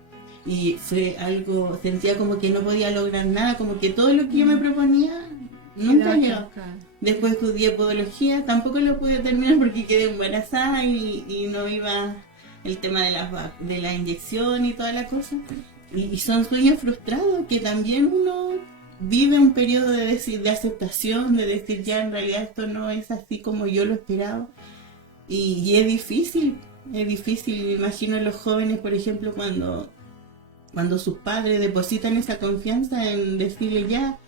Y fue algo, sentía como que no podía lograr nada, como que todo lo que yo me proponía nunca Quedaba llegó. estancado. Después estudié podología, tampoco lo pude terminar porque quedé embarazada y no iba el tema de la inyección y toda la cosa. Y son sueños frustrados que también uno vive un periodo de aceptación, de decir ya en realidad esto no es así como yo lo esperaba. Y es difícil, me imagino los jóvenes, por ejemplo, cuando sus padres depositan esa confianza en decirle ya,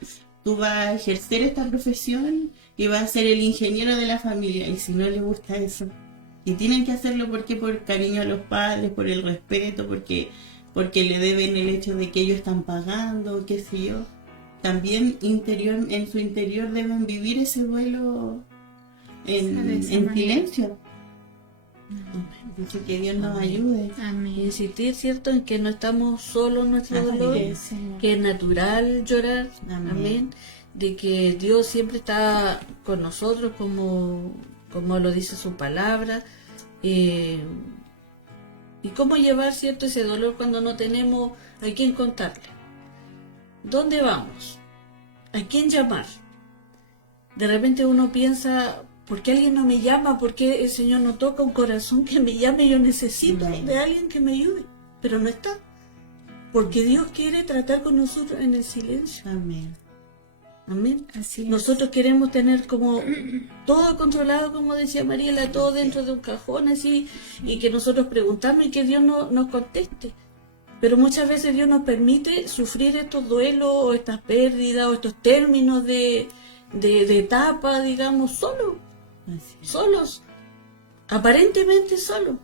tú vas a ejercer esta profesión y vas a ser el ingeniero de la familia, y si no les gusta eso, y tienen que hacerlo porque por cariño a los padres, por el respeto, porque le deben el hecho de que ellos están pagando, qué sé yo, también en su interior deben vivir ese duelo en silencio. Dice que Dios nos ayude. Amén. Insistir, ¿cierto?, en que no estamos solos en nuestro Así dolor, es. que es natural llorar, Amén. amén, de que Dios siempre está con nosotros como lo dice su palabra, y cómo llevar, ¿cierto?, ese dolor cuando no tenemos a quién contarle. ¿Dónde vamos? ¿A quién llamar? De repente uno piensa, ¿por qué alguien no me llama? ¿Por qué el Señor no toca un corazón que me llame? Yo necesito de alguien que me ayude, pero no está. Porque Dios quiere tratar con nosotros en el silencio. Amén. Amén. Así es. Nosotros queremos tener como todo controlado, como decía Mariela, todo dentro de un cajón así, y que nosotros preguntamos y que Dios nos conteste. Pero muchas veces Dios nos permite sufrir estos duelos o estas pérdidas o estos términos de etapa, digamos, solos, aparentemente solos.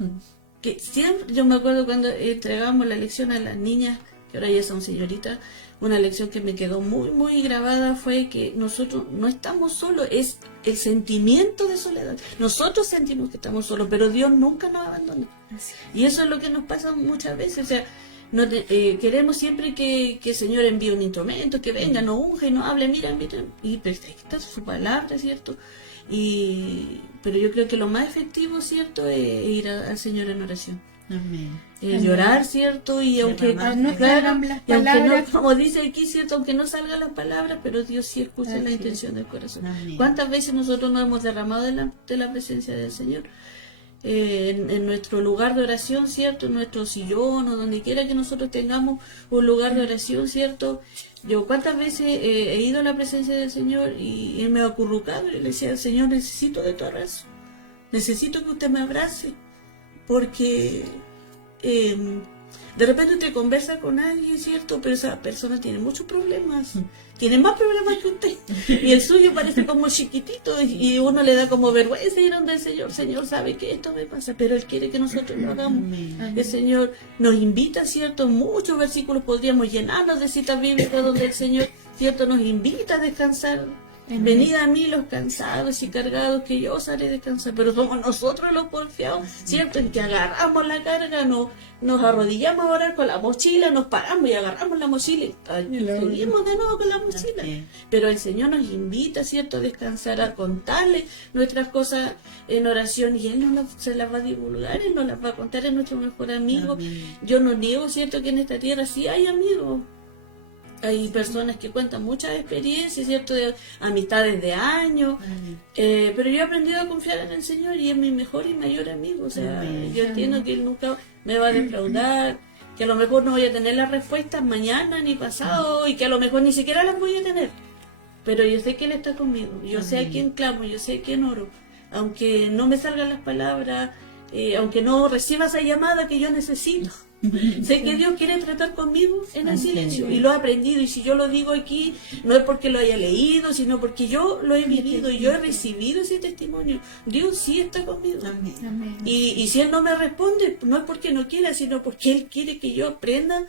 Que siempre, yo me acuerdo cuando entregábamos la lección a las niñas, que ahora ya son señoritas, una lección que me quedó muy, muy grabada fue que nosotros no estamos solos, es el sentimiento de soledad. Nosotros sentimos que estamos solos, pero Dios nunca nos abandona. Y eso es lo que nos pasa muchas veces, o sea, queremos siempre que el Señor envíe un instrumento, que venga, nos unja y nos hable, mira, y pues, ahí está su palabra, ¿cierto? Pero yo creo que lo más efectivo, ¿cierto?, es ir al Señor en oración. Amén. Llorar, ¿cierto? Y aunque no salgan las y aunque palabras, no, como dice aquí, ¿cierto?, aunque no salgan las palabras, pero Dios sí escucha la intención del corazón. Amén. ¿Cuántas veces nosotros nos hemos derramado de la presencia del Señor? En nuestro lugar de oración, ¿cierto? En nuestro sillón o donde quiera que nosotros tengamos un lugar de oración, ¿cierto? Yo cuántas veces he ido a la presencia del Señor y Él me ha acurrucado y le decía, Señor, necesito de tu abrazo, necesito que usted me abrace, porque de repente usted conversa con alguien, ¿cierto? Pero esa persona tiene muchos problemas, tiene más problemas que usted, y el suyo parece como chiquitito, y uno le da como vergüenza ir donde el Señor sabe que esto me pasa, pero Él quiere que nosotros lo hagamos. El Señor nos invita, ¿cierto? Muchos versículos podríamos llenarnos de citas bíblicas donde el Señor, ¿cierto?, nos invita a descansar. Venid a mí los cansados y cargados, que yo os haré descansar. Pero somos nosotros los porfiados, ¿cierto?, en que agarramos la carga, nos arrodillamos a orar con la mochila, nos paramos y agarramos la mochila y seguimos de nuevo con la mochila. Pero el Señor nos invita, ¿cierto?, a descansar, a contarle nuestras cosas en oración, y Él no se las va a divulgar, Él nos las va a contar, es nuestro mejor amigo. Yo no niego, ¿cierto?, que en esta tierra sí hay amigos. Hay personas que cuentan muchas experiencias, ¿cierto?, de amistades de años, pero yo he aprendido a confiar en el Señor y es mi mejor y mayor amigo. O sea, yo entiendo que Él nunca me va a defraudar, que a lo mejor no voy a tener las respuestas mañana ni pasado, y que a lo mejor ni siquiera las voy a tener, pero yo sé que Él está conmigo, yo sé a quién clamo, yo sé a quién oro, aunque no me salgan las palabras, aunque no reciba esa llamada que yo necesito. Sé que Dios quiere tratar conmigo en el silencio, y lo he aprendido, y si yo lo digo aquí no es porque lo haya leído, sino porque yo lo he vivido y yo he recibido ese testimonio. Dios sí está conmigo. Amén. Y si Él no me responde, no es porque no quiera, sino porque Él quiere que yo aprenda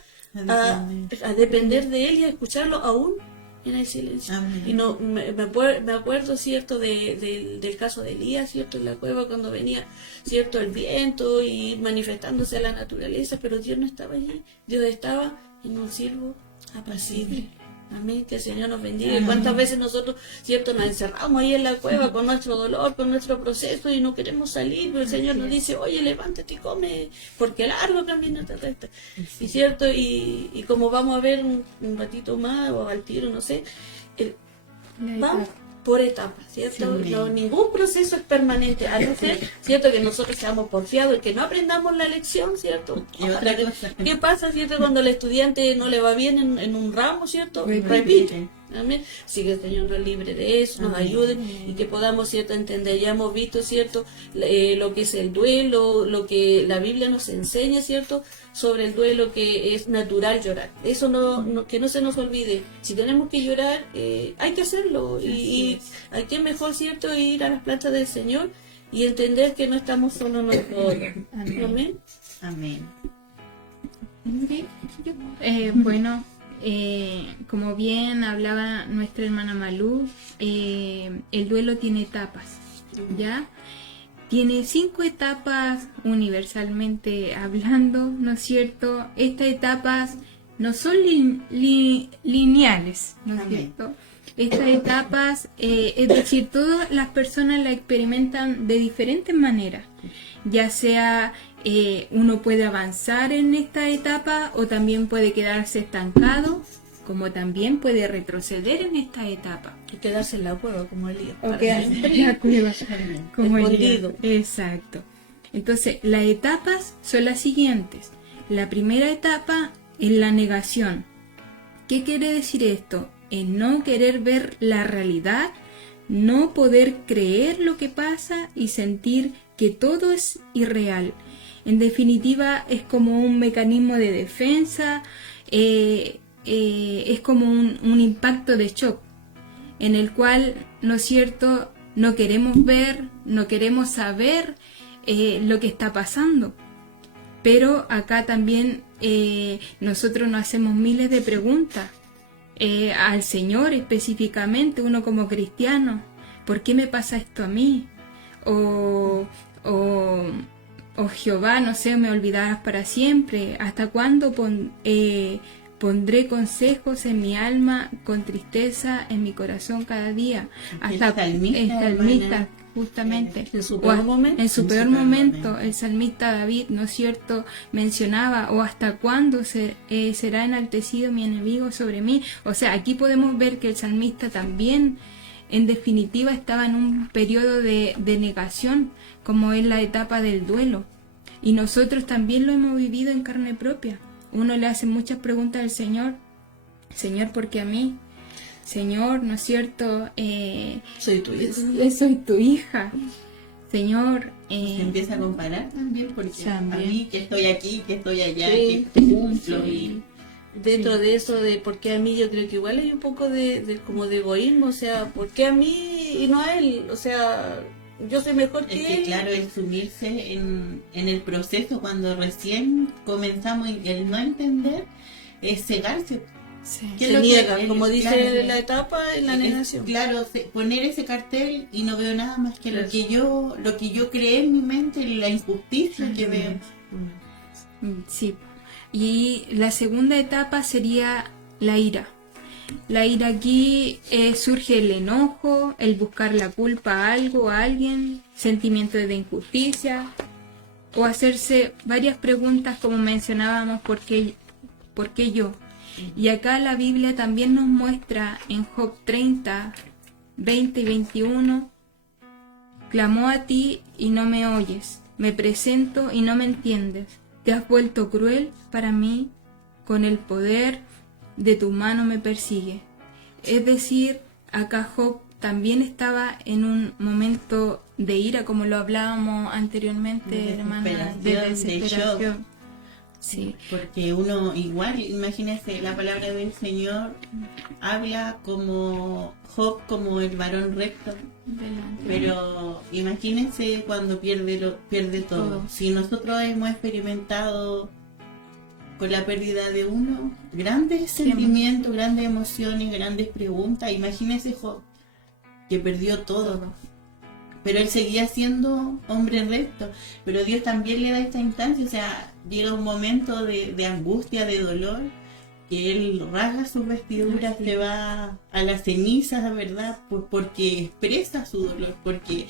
a depender de Él y a escucharlo aún en el silencio. Y no me acuerdo, ¿cierto?, del caso de Elías, ¿cierto?, en la cueva, cuando venía, ¿cierto?, el viento y manifestándose a la naturaleza, pero Dios no estaba allí, Dios estaba en un siervo apacible. Amén, que el Señor nos bendiga. Y cuántas veces nosotros, ¿cierto?, nos encerramos ahí en la cueva con nuestro dolor, con nuestro proceso, y no queremos salir, pero el Señor nos dice, oye, levántate y come, porque largo camino te resta. Y cierto, y como vamos a ver un ratito más, o al tiro, no sé, vamos por etapas, ¿cierto? No, ningún proceso es permanente, a no ser, ¿cierto?, que nosotros seamos porfiados y que no aprendamos la lección, ¿cierto? ¿Qué pasa, ¿cierto?, cuando al estudiante no le va bien en un ramo, ¿cierto? Repite. Amén. Así que el Señor nos libre de eso, nos ayude y que podamos, ¿cierto?, entender. Ya hemos visto, ¿cierto?, lo que es el duelo, lo que la Biblia nos enseña, ¿cierto?, sobre el duelo, que es natural llorar. Eso que no se nos olvide. Si tenemos que llorar, hay que hacerlo. Y hay que mejor, ¿cierto?, ir a las plantas del Señor y entender que no estamos solos nosotros. Amén. Amén. Sí. Bueno, como bien hablaba nuestra hermana Malú, el duelo tiene etapas, ¿ya? Tiene 5 etapas universalmente hablando, ¿no es cierto? Estas etapas no son lineales, ¿no es Amén. cierto? Estas etapas, es decir, todas las personas la experimentan de diferentes maneras, ya sea uno puede avanzar en esta etapa o también puede quedarse estancado, como también puede retroceder en esta etapa. Y quedarse en la cueva como Elías. O para quedarse siempre. en la cueva, como Escondido. Elías. Exacto. Entonces, las etapas son las siguientes. La primera etapa es la negación. ¿Qué quiere decir esto? Es no querer ver la realidad, no poder creer lo que pasa y sentir que todo es irreal. En definitiva, es como un mecanismo de defensa, es como un impacto de shock, en el cual, ¿no es cierto?, no queremos ver, no queremos saber lo que está pasando. Pero acá también nosotros nos hacemos miles de preguntas al Señor específicamente, uno como cristiano. ¿Por qué me pasa esto a mí? O Jehová, no sé, me olvidarás para siempre. ¿Hasta cuándo pondré consejos en mi alma con tristeza en mi corazón cada día? Hasta El salmista, justamente, en su peor momento. en su peor momento, el salmista David, ¿no es cierto?, mencionaba, o hasta cuándo será enaltecido mi enemigo sobre mí. O sea, aquí podemos ver que el salmista también, en definitiva, estaba en un periodo de negación, como es la etapa del duelo. Y nosotros también lo hemos vivido en carne propia. Uno le hace muchas preguntas al Señor. Señor, ¿por qué a mí? Señor, ¿no es cierto? Soy tu hija. Soy tu hija. Señor, Se empieza a comparar también, porque También. a mí que estoy aquí, que estoy allá, Sí. que cumplo y Dentro de eso de por qué a mí, yo creo que igual hay un poco de como de egoísmo, o sea, ¿por qué a mí y no a él? O sea, yo soy mejor que es que él. claro, el sumirse en el proceso cuando recién comenzamos y el no entender es cegarse. sí. ¿Qué es Se lo que- niegan, como dice claro, la etapa, en la es- negación. Claro, poner ese cartel y no veo nada más que Claro. lo que yo creé en mi mente, la injusticia que veo. Sí. Y la segunda etapa sería la ira. La ira aquí surge el enojo, el buscar la culpa a algo, a alguien, sentimiento de injusticia, o hacerse varias preguntas como mencionábamos, ¿por qué yo? Y acá la Biblia también nos muestra en Job 30, 20 y 21, clamó a ti y no me oyes, me presento y no me entiendes, te has vuelto cruel para mí, con el poder de tu mano me persigue. Es decir, acá Job también estaba en un momento de ira, como lo hablábamos anteriormente, De hermana, de desesperación, de desesperación. Sí, Porque uno igual, imagínese, la palabra del Señor habla como Job, como el varón recto, pero imagínense cuando pierde todo. Todo. Si nosotros hemos experimentado con la pérdida de uno grandes sentimientos, grandes emociones, grandes preguntas, imagínese Job, que perdió todo. Pero él seguía siendo hombre recto, pero Dios también le da esta instancia, o sea, llega un momento de angustia, de dolor, que él rasga sus vestiduras, se va a las cenizas, ¿verdad? Porque expresa su dolor, porque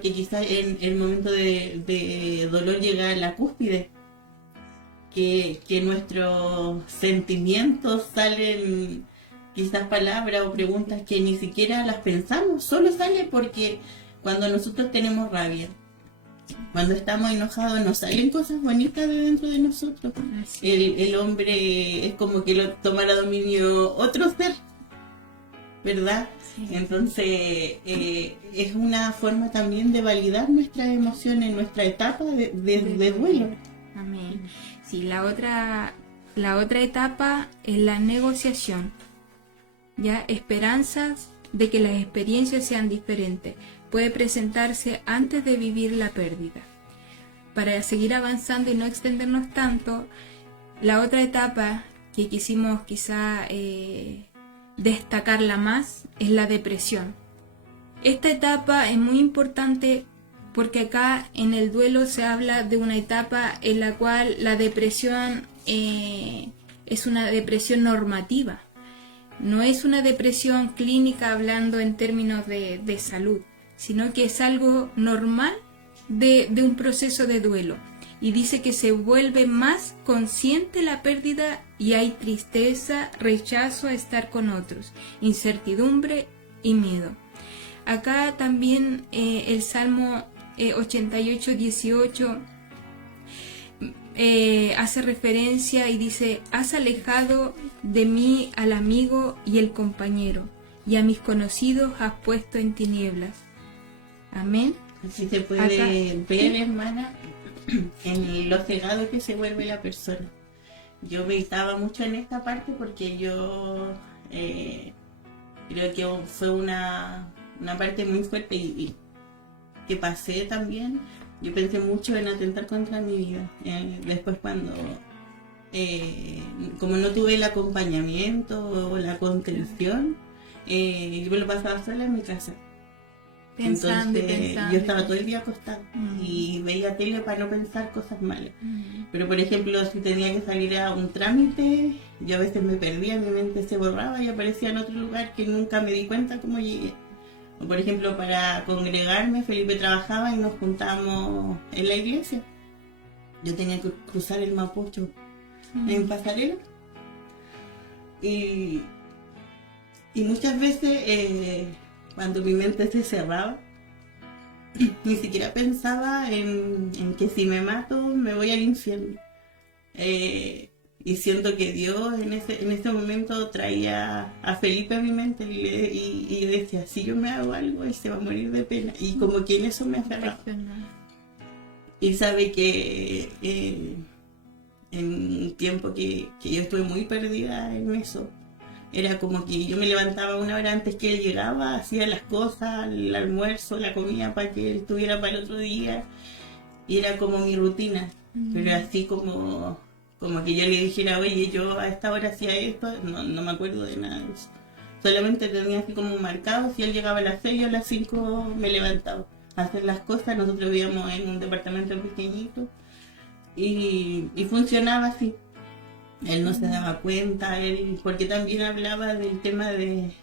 quizás en el momento de dolor llega a la cúspide, que nuestros sentimientos salen, quizás palabras o preguntas que ni siquiera las pensamos, solo sale porque cuando nosotros tenemos rabia, cuando estamos enojados, nos salen cosas bonitas de dentro de nosotros. El hombre es como que lo tomara dominio otro ser, ¿verdad? Sí. Entonces, es una forma también de validar nuestras emociones, nuestra etapa de duelo. Amén. Sí, la otra etapa es la negociación. Ya, esperanzas de que las experiencias sean diferentes. Puede presentarse antes de vivir la pérdida. Para seguir avanzando y no extendernos tanto, la otra etapa que quisimos quizá destacarla más es la depresión. Esta etapa es muy importante porque acá en el duelo se habla de una etapa en la cual la depresión es una depresión normativa. No es una depresión clínica hablando en términos de salud, sino que es algo normal de un proceso de duelo. Y dice que se vuelve más consciente la pérdida y hay tristeza, rechazo a estar con otros, incertidumbre y miedo. Acá también el Salmo 88:18 hace referencia y dice: has alejado de mí al amigo y el compañero, y a mis conocidos has puesto en tinieblas. Amén. Así se puede Acá, ver, hermana, en lo cegado que se vuelve la persona. Yo meditaba mucho en esta parte porque yo creo que fue una parte muy fuerte y que pasé también. Yo pensé mucho en atentar contra mi vida. Después cuando, como no tuve el acompañamiento o la contención, yo me lo pasaba sola en mi casa. pensando Entonces, y pensando. yo estaba todo el día acostada Mm. y veía tele para no pensar cosas malas. Mm. Pero por ejemplo, si tenía que salir a un trámite, yo a veces me perdía, mi mente se borraba y aparecía en otro lugar que nunca me di cuenta cómo llegué. O por ejemplo, para congregarme, Felipe trabajaba y nos juntábamos en la iglesia. Yo tenía que cruzar el Mapocho en pasarela. Y muchas veces, cuando mi mente se cerraba, ni siquiera pensaba en que si me mato me voy al infierno. Y siento que Dios en ese momento traía a Felipe a mi mente y yo decía, si yo me hago algo, él se va a morir de pena. Y como que en eso me aferraba. Y sabe que en un tiempo que yo estuve muy perdida en eso, era como que yo me levantaba una hora antes que él llegaba, hacía las cosas, el almuerzo, la comida para que él estuviera para el otro día, y era como mi rutina. Pero así como que yo le dijera, oye, yo a esta hora hacía esto, no me acuerdo de nada de eso. Solamente tenía así como marcado, si él llegaba a las 6 o a las 5 me levantaba a hacer las cosas. Nosotros vivíamos en un departamento pequeñito y funcionaba así. Él no se daba cuenta, porque también hablaba del tema de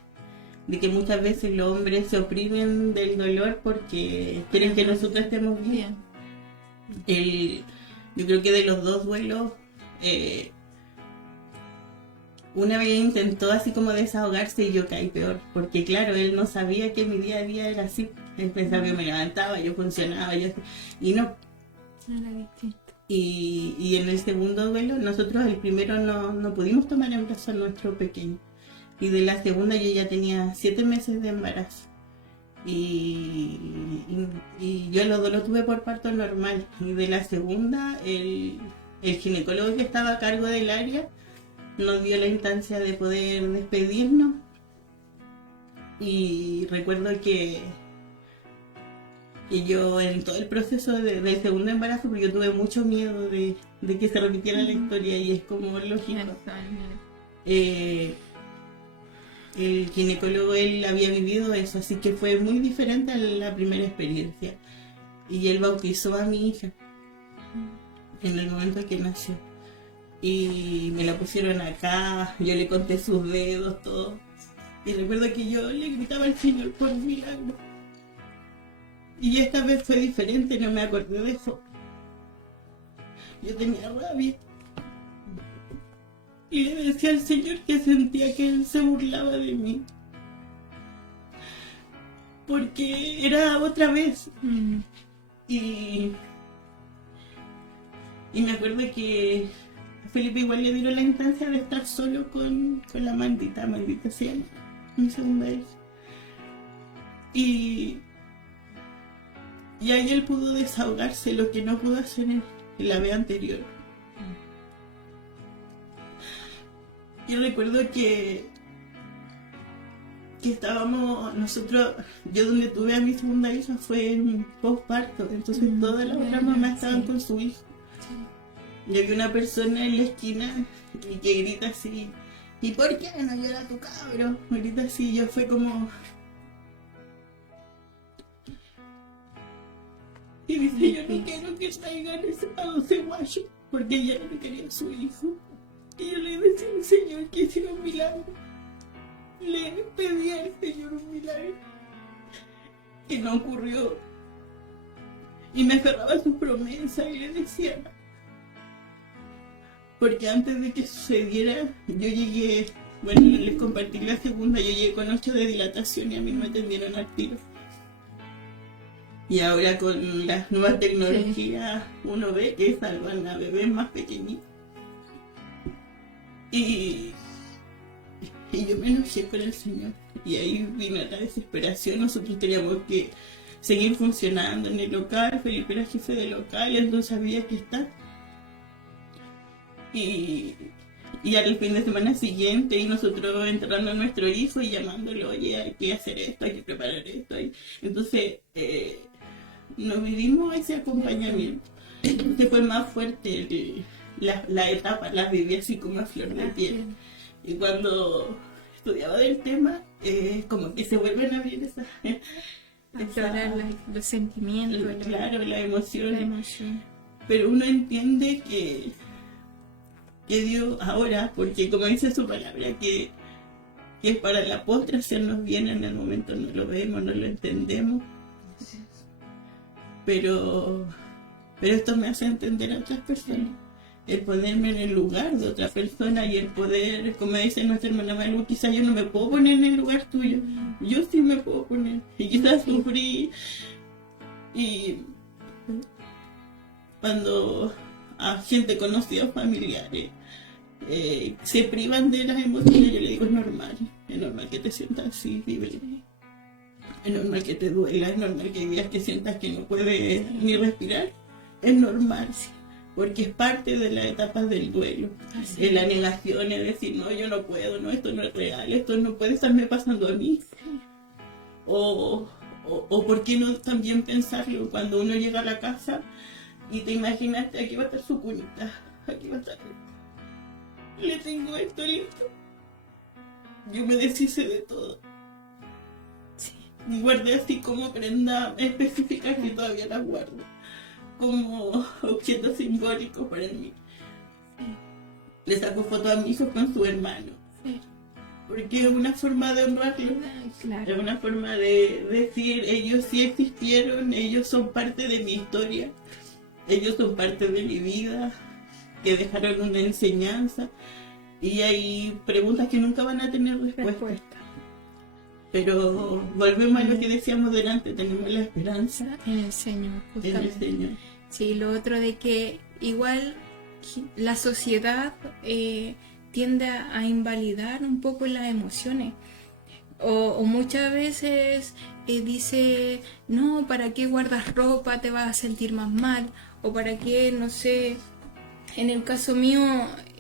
que muchas veces los hombres se oprimen del dolor porque quieren que nosotros estemos bien. Yo creo que de los dos duelos, una vez intentó así como desahogarse y yo caí peor, porque claro, él no sabía que mi día a día era así. Él pensaba que me levantaba, yo funcionaba, y no. Era distinto. Y en el segundo duelo, nosotros el primero no pudimos tomar en brazos a nuestro pequeño. Y de la segunda yo ya tenía 7 meses de embarazo. Y yo los dos lo tuve por parto normal. Y de la segunda, el ginecólogo que estaba a cargo del área nos dio la instancia de poder despedirnos. Y recuerdo que yo en todo el proceso del segundo embarazo, porque yo tuve mucho miedo de que se repitiera la historia, y es como lógico. El ginecólogo, él había vivido eso, así que fue muy diferente a la primera experiencia. Y él bautizó a mi hija en el momento en que nació. Y me la pusieron acá, yo le conté sus dedos, todo. Y recuerdo que yo le gritaba al Señor por un milagro. Y esta vez fue diferente, no me acordé de eso. Yo tenía rabia. Y le decía al Señor que sentía que Él se burlaba de mí. Porque era otra vez. Y me acuerdo que a Felipe igual le dieron la instancia de estar solo con la Mandita se llama. mi segunda hija. Y ahí él pudo desahogarse, lo que no pudo hacer en la vez anterior. Yo recuerdo que estábamos nosotros, yo donde tuve a mi segunda hija fue en posparto, entonces todas las otras mamás estaban con su hijo. Y había una persona en la esquina y que grita así, ¿y por qué no llora tu cabro? Grita así, y yo fue como... Y dice, yo no quiero que traigan a 12 guayos, porque ella no quería a su hijo. Y yo le decía al Señor que hiciera un milagro. Le pedí al Señor un milagro que no ocurrió. Y me aferraba a sus promesas y le decía, porque antes de que sucediera, yo llegué, bueno, les compartí la segunda, yo llegué con 8 de dilatación y a mí me atendieron al tiro. Y ahora con las nuevas tecnologías uno ve que salvan a bebés más pequeñitos. Y yo me enojé con el Señor. Y ahí vino la desesperación. Nosotros teníamos que seguir funcionando en el local. Felipe era jefe de local, entonces había que estar. Y al fin de semana siguiente, y nosotros enterrando a nuestro hijo y llamándolo, oye, hay que hacer esto, hay que preparar esto. Entonces, nos vivimos ese acompañamiento. Entonces fue más fuerte la etapa, las viví así como a flor de piel. Y cuando estudiaba del tema, como que se vuelven a abrir Aflorar los sentimientos. Claro, la emoción. La emoción. Pero uno entiende que Dios ahora, porque como dice su palabra, que es para la postre hacernos bien, en el momento no lo vemos, no lo entendemos. Pero esto me hace entender a otras personas. El ponerme en el lugar de otra persona y el poder, como dice nuestra hermana Malu, quizás yo no me puedo poner en el lugar tuyo. Yo sí me puedo poner. Y quizás sufrí. Y cuando a gente conocida o familiares se privan de las emociones, yo le digo, es normal que te sientas así, vive. Es normal que te duela, es normal que hay días que sientas que no puedes ni respirar. Es normal, sí, porque es parte de las etapas del duelo. Es la negación, es decir, no, yo no puedo, no, esto no es real, esto no puede estarme pasando a mí. O por qué no también pensarlo cuando uno llega a la casa y te imaginaste, aquí va a estar su cunita, aquí va a estar, le tengo esto listo. Yo me deshice de todo. Guardé así como prenda específica que todavía las guardo, como objetos simbólicos para mí. Le saco fotos a mi hijo con su hermano, porque es una forma de honrarlo, es una forma de decir, ellos sí existieron, ellos son parte de mi historia, ellos son parte de mi vida, que dejaron una enseñanza, y hay preguntas que nunca van a tener respuesta. Pero volvemos a lo que decíamos delante, tenemos la esperanza en el Señor, justamente. En el Señor. Sí, lo otro de que igual la sociedad tiende a invalidar un poco las emociones. O muchas veces dice, no, ¿para qué guardas ropa? Te vas a sentir más mal. O ¿para qué, no sé? En el caso mío,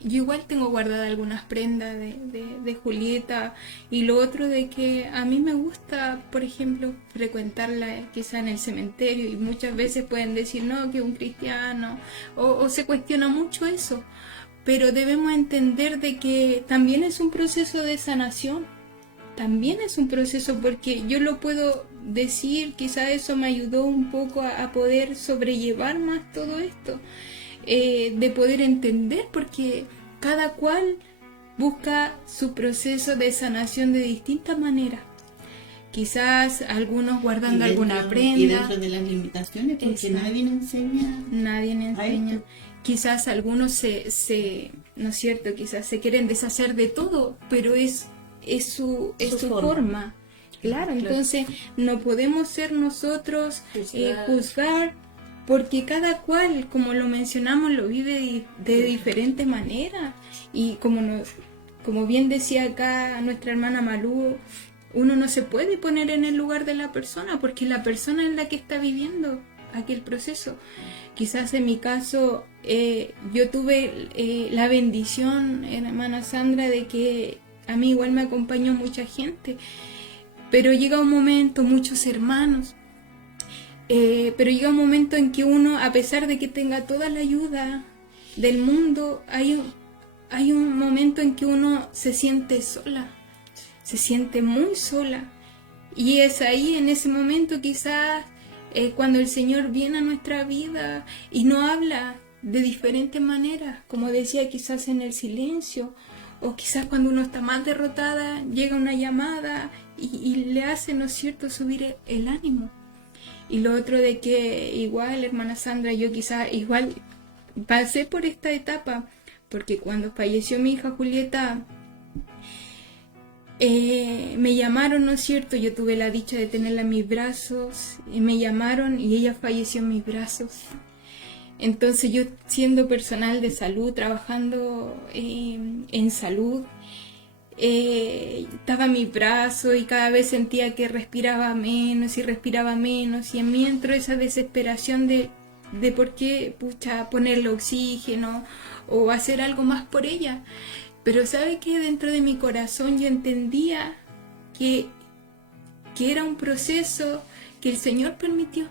yo igual tengo guardadas algunas prendas de Julieta, y lo otro de que a mí me gusta, por ejemplo, frecuentarla quizá en el cementerio, y muchas veces pueden decir, no, que un cristiano, o se cuestiona mucho eso, pero debemos entender de que también es un proceso de sanación, también es un proceso, porque yo lo puedo decir, quizá eso me ayudó un poco a poder sobrellevar más todo esto. De poder entender, porque cada cual busca su proceso de sanación de distintas maneras. Quizás algunos guardando alguna prenda. Y dentro de las limitaciones, porque nadie enseña. Nadie enseña. Quizás algunos no es cierto, quizás se quieren deshacer de todo, pero es su forma. Claro, entonces no podemos ser nosotros juzgar, porque cada cual, como lo mencionamos, lo vive de diferente manera, y como como bien decía acá nuestra hermana Malú, uno no se puede poner en el lugar de la persona porque la persona es la que está viviendo aquel proceso. Quizás en mi caso yo tuve la bendición, hermana Sandra, de que a mí igual me acompañó mucha gente, pero llega un momento, muchos hermanos, pero llega un momento en que uno, a pesar de que tenga toda la ayuda del mundo, hay un momento en que uno se siente sola, se siente muy sola. Y es ahí, en ese momento quizás, cuando el Señor viene a nuestra vida y nos habla de diferentes maneras, como decía, quizás en el silencio, o quizás cuando uno está más derrotada, llega una llamada y le hace, ¿no es cierto?, subir el ánimo. Y lo otro de que igual, hermana Sandra, yo quizás igual pasé por esta etapa, porque cuando falleció mi hija Julieta, me llamaron, ¿no es cierto? Yo tuve la dicha de tenerla en mis brazos, me llamaron y ella falleció en mis brazos. Entonces yo, siendo personal de salud, trabajando en salud, estaba en mis brazos y cada vez sentía que respiraba menos y en mí entró esa desesperación de por qué, pucha, ponerle oxígeno o hacer algo más por ella. Pero sabe que dentro de mi corazón yo entendía que era un proceso que el Señor permitió,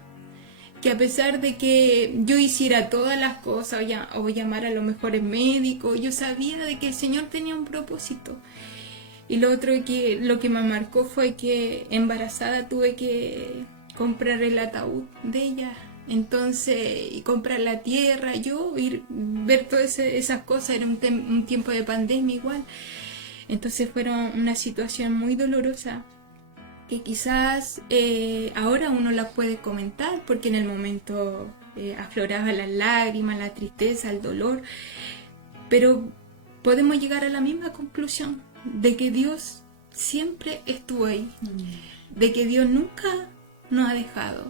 que a pesar de que yo hiciera todas las cosas o llamara a los mejores médicos, yo sabía de que el Señor tenía un propósito. Y lo otro que lo que me marcó fue que embarazada tuve que comprar el ataúd de ella. Entonces, y comprar la tierra, ver todas esas cosas, era un tiempo de pandemia igual. Entonces fueron una situación muy dolorosa que quizás ahora uno la puede comentar porque en el momento afloraban las lágrimas, la tristeza, el dolor, pero podemos llegar a la misma conclusión de que Dios siempre estuvo ahí, de que Dios nunca nos ha dejado.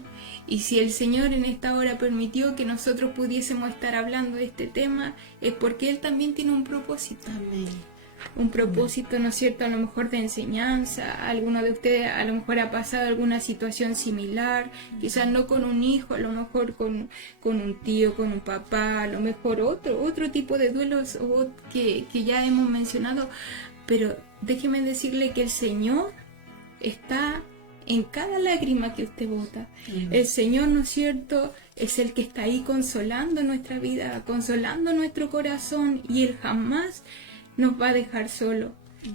Y si el Señor en esta hora permitió que nosotros pudiésemos estar hablando de este tema, es porque Él también tiene un propósito. Amén. Un propósito, ¿no es cierto?, a lo mejor de enseñanza. Alguno de ustedes a lo mejor ha pasado alguna situación similar, quizás no con un hijo, a lo mejor con un tío, con un papá, a lo mejor otro tipo de duelos que ya hemos mencionado. Pero déjeme decirle que el Señor está en cada lágrima que usted bota. El Señor, ¿no es cierto?, es el que está ahí consolando nuestra vida, consolando nuestro corazón, y Él jamás nos va a dejar solo.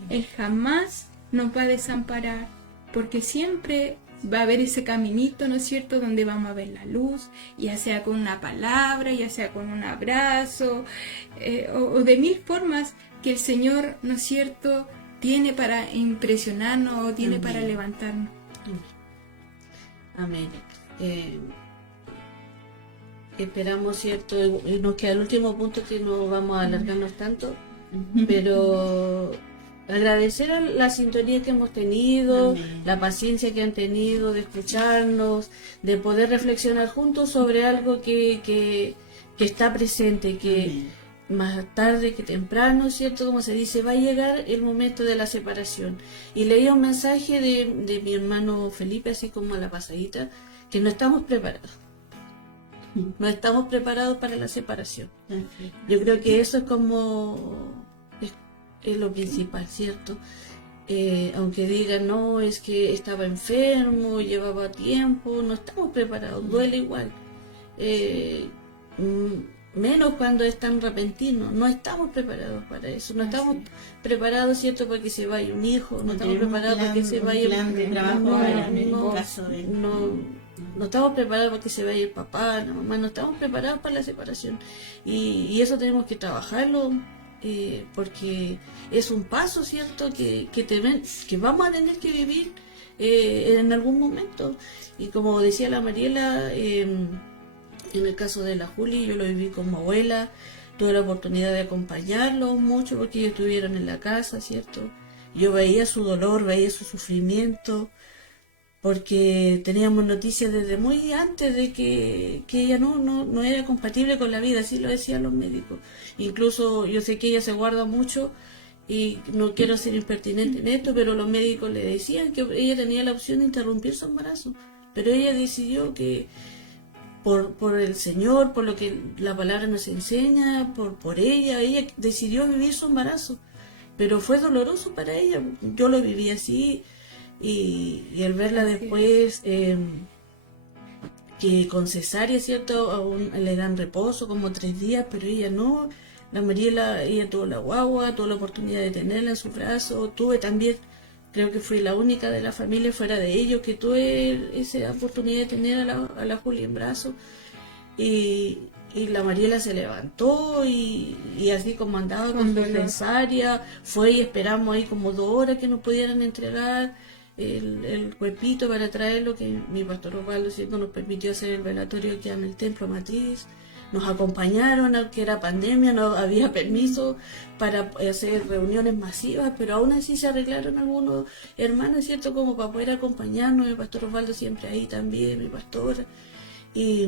Él jamás nos va a desamparar, porque siempre va a haber ese caminito, ¿no es cierto?, donde vamos a ver la luz, ya sea con una palabra, ya sea con un abrazo, o de mil formas que el Señor, ¿no es cierto?, tiene para impresionarnos o tiene para levantarnos. Amén. Esperamos, ¿cierto? Nos queda el último punto, que no vamos a alargarnos tanto, pero agradecer a la sintonía que hemos tenido, la paciencia que han tenido de escucharnos, de poder reflexionar juntos sobre algo que está presente, que más tarde que temprano, ¿cierto?, como se dice, va a llegar el momento de la separación. Y leía un mensaje de mi hermano Felipe, así como a la pasadita, que no estamos preparados. No estamos preparados para la separación. Yo creo que eso es como es lo principal, ¿cierto? Aunque digan, no, es que estaba enfermo, llevaba tiempo, no estamos preparados, duele igual. Menos cuando es tan repentino, no estamos preparados para eso, no estamos preparados, ¿cierto?, para que se vaya un hijo, no estamos preparados para que se vaya un plan de trabajo en el caso de... No estamos preparados para que se vaya el papá, la mamá, no estamos preparados para la separación, y eso tenemos que trabajarlo, porque es un paso, ¿cierto?, que vamos a tener que vivir en algún momento. Y como decía la Mariela, en el caso de la Juli, yo lo viví como abuela, tuve la oportunidad de acompañarlos mucho porque ellos estuvieron en la casa, ¿cierto? Yo veía su dolor, veía su sufrimiento, porque teníamos noticias desde muy antes de que ella no era compatible con la vida, así lo decían los médicos. Incluso yo sé que ella se guarda mucho y no quiero ser impertinente en esto, pero los médicos le decían que ella tenía la opción de interrumpir su embarazo, pero ella decidió que por el Señor, por lo que la palabra nos enseña, por ella decidió vivir su embarazo, pero fue doloroso para ella. Yo lo viví así, y el verla después, que con cesárea, ¿cierto? Aún le dan reposo como 3 días, pero ella no. La Mariela, ella tuvo la guagua, tuvo la oportunidad de tenerla en su brazo. Tuve también, creo que fui la única de la familia fuera de ellos que tuve esa oportunidad de tener a la Julia en brazo. Y la Mariela se levantó y así como andaba con su cesárea, fue y esperamos ahí como 2 horas que nos pudieran entregar el cuerpito para traerlo, que mi pastor Osvaldo, ¿cierto?, nos permitió hacer el velatorio aquí en el Templo Matriz. Nos acompañaron, aunque era pandemia, no había permiso para hacer reuniones masivas, pero aún así se arreglaron algunos hermanos, ¿cierto?, como para poder acompañarnos. El pastor Osvaldo siempre ahí también, mi pastora. Y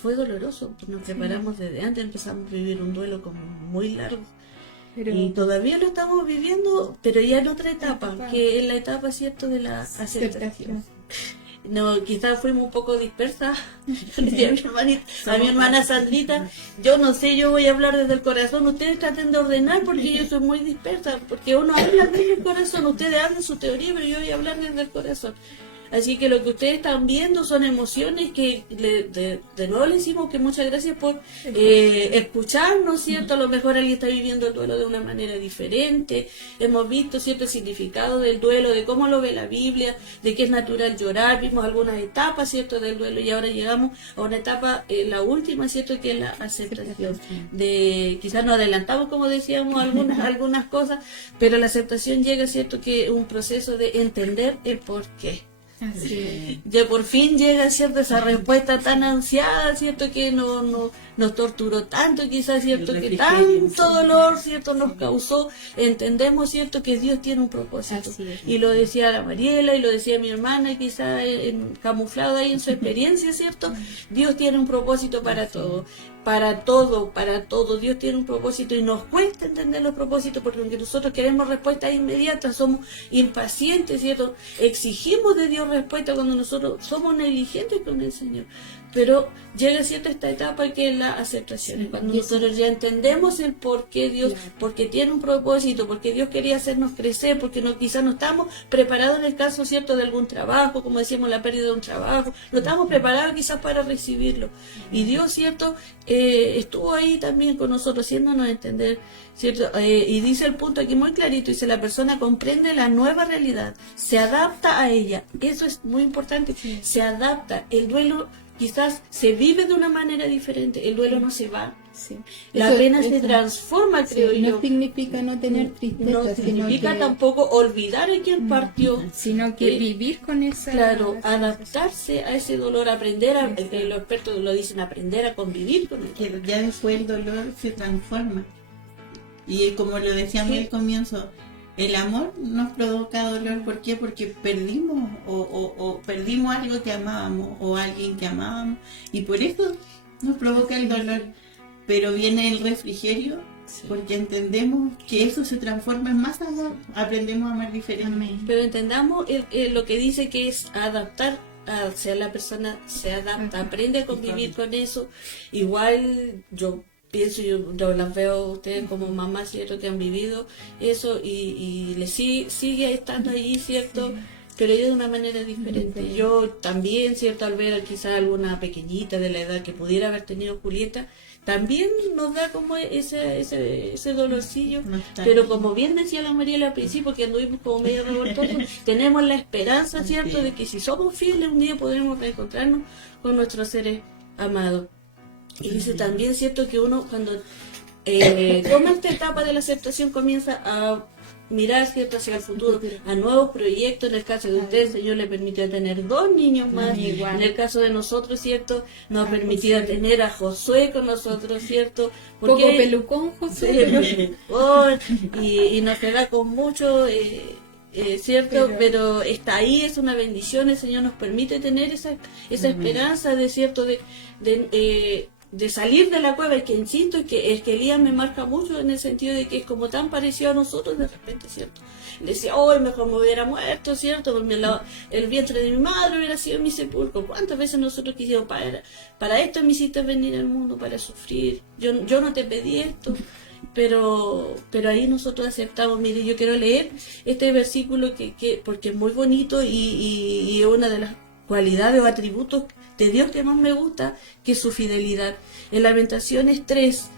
fue doloroso, pues nos preparamos desde antes, empezamos a vivir un duelo como muy largo. Y todavía lo estamos viviendo, pero ya en otra etapa, que es la etapa, ¿cierto?, de la aceptación. No, quizás fuimos un poco dispersas. A mi hermana Sandrita, yo no sé, yo voy a hablar desde el corazón, ustedes traten de ordenar porque yo soy muy dispersa, porque uno habla desde el corazón, ustedes hablan su teoría, pero yo voy a hablar desde el corazón. Así que lo que ustedes están viendo son emociones que de nuevo le decimos que muchas gracias por escucharnos, ¿cierto? A lo mejor alguien está viviendo el duelo de una manera diferente. Hemos visto, ¿cierto?, el significado del duelo, de cómo lo ve la Biblia, de que es natural llorar. Vimos algunas etapas, ¿cierto?, del duelo, y ahora llegamos a una etapa, la última, ¿cierto?, que es la aceptación. Quizás nos adelantamos, como decíamos, algunas cosas, pero la aceptación llega, ¿cierto?, que es un proceso de entender el porqué. Ya por fin llega, ¿cierto?, esa respuesta tan ansiada, ¿cierto?, que nos torturó tanto, quizás, ¿cierto?, que tanto dolor, ¿cierto?, nos causó. Entendemos, ¿cierto?, que Dios tiene un propósito. Y lo decía la Mariela y lo decía mi hermana, y quizás camuflado ahí en su experiencia, ¿cierto? Dios tiene un propósito para todo. Para todo, Dios tiene un propósito, y nos cuesta entender los propósitos porque aunque nosotros queremos respuestas inmediatas, somos impacientes, ¿cierto? Exigimos de Dios respuesta cuando nosotros somos negligentes con el Señor. Pero llega cierta esta etapa que es la aceptación, cuando nosotros ya entendemos el por qué Dios, porque tiene un propósito, porque Dios quería hacernos crecer, porque quizás no estamos preparados en el caso, ¿cierto?, de algún trabajo, como decíamos, la pérdida de un trabajo, no estamos preparados quizás para recibirlo. Y Dios, ¿cierto?, estuvo ahí también con nosotros, haciéndonos entender, ¿cierto? Y dice el punto aquí muy clarito, dice: la persona comprende la nueva realidad, se adapta a ella. Eso es muy importante, se adapta. El duelo quizás se vive de una manera diferente, el duelo no se va. La pena se transforma, creo yo. No significa no tener tristeza, no significa tampoco olvidar a quien partió, sino que vivir con esa... Claro, adaptarse a ese dolor, aprender los expertos lo dicen, aprender a convivir con él. Que ya después el dolor se transforma. Y como lo decíamos al comienzo, el amor nos provoca dolor. ¿Por qué? Porque perdimos o perdimos algo que amábamos o alguien que amábamos, y por eso nos provoca el dolor. Pero viene el refrigerio, porque entendemos que eso se transforma en más amor, aprendemos a amar diferente. Pero entendamos lo que dice que es adaptar, o sea, la persona se adapta, aprende a convivir con eso. Igual yo pienso, yo las veo a ustedes como mamás, ¿cierto?, que han vivido eso y les sigue estando allí, ¿cierto? Pero yo de una manera diferente. Yo también, ¿cierto?, al ver quizás alguna pequeñita de la edad que pudiera haber tenido Julieta, también nos da como ese dolorcillo, pero como bien decía la Mariela al principio, que anduvimos como medio revoltosos, tenemos la esperanza, ¿cierto?, de que si somos fieles un día podremos reencontrarnos con nuestros seres amados. Y dice también, ¿cierto?, que uno cuando toma esta etapa de la aceptación comienza a mirar, ¿cierto?, hacia el futuro, a nuevos proyectos. En el caso de ustedes, el Señor le permitió tener 2 niños más. En el caso de nosotros, ¿cierto?, nos permitía tener a Josué con nosotros, ¿cierto? Porque, poco pelucón, Josué. Y nos queda con mucho... ¿cierto? Pero está ahí, es una bendición. El Señor nos permite tener esa esperanza de, ¿cierto?, de de salir de la cueva. Es que insisto, es que Elías me marca mucho en el sentido de que es como tan parecido a nosotros de repente, ¿cierto? Decía, hoy mejor me hubiera muerto, ¿cierto? El vientre de mi madre hubiera sido mi sepulcro. ¿Cuántas veces nosotros quisimos, para esto me hiciste venir al mundo, para sufrir? Yo no te pedí esto. Pero ahí nosotros aceptamos. Mire, yo quiero leer este versículo porque es muy bonito y es una de las cualidades o atributos de Dios que más me gusta, que es su fidelidad. En Lamentaciones 3,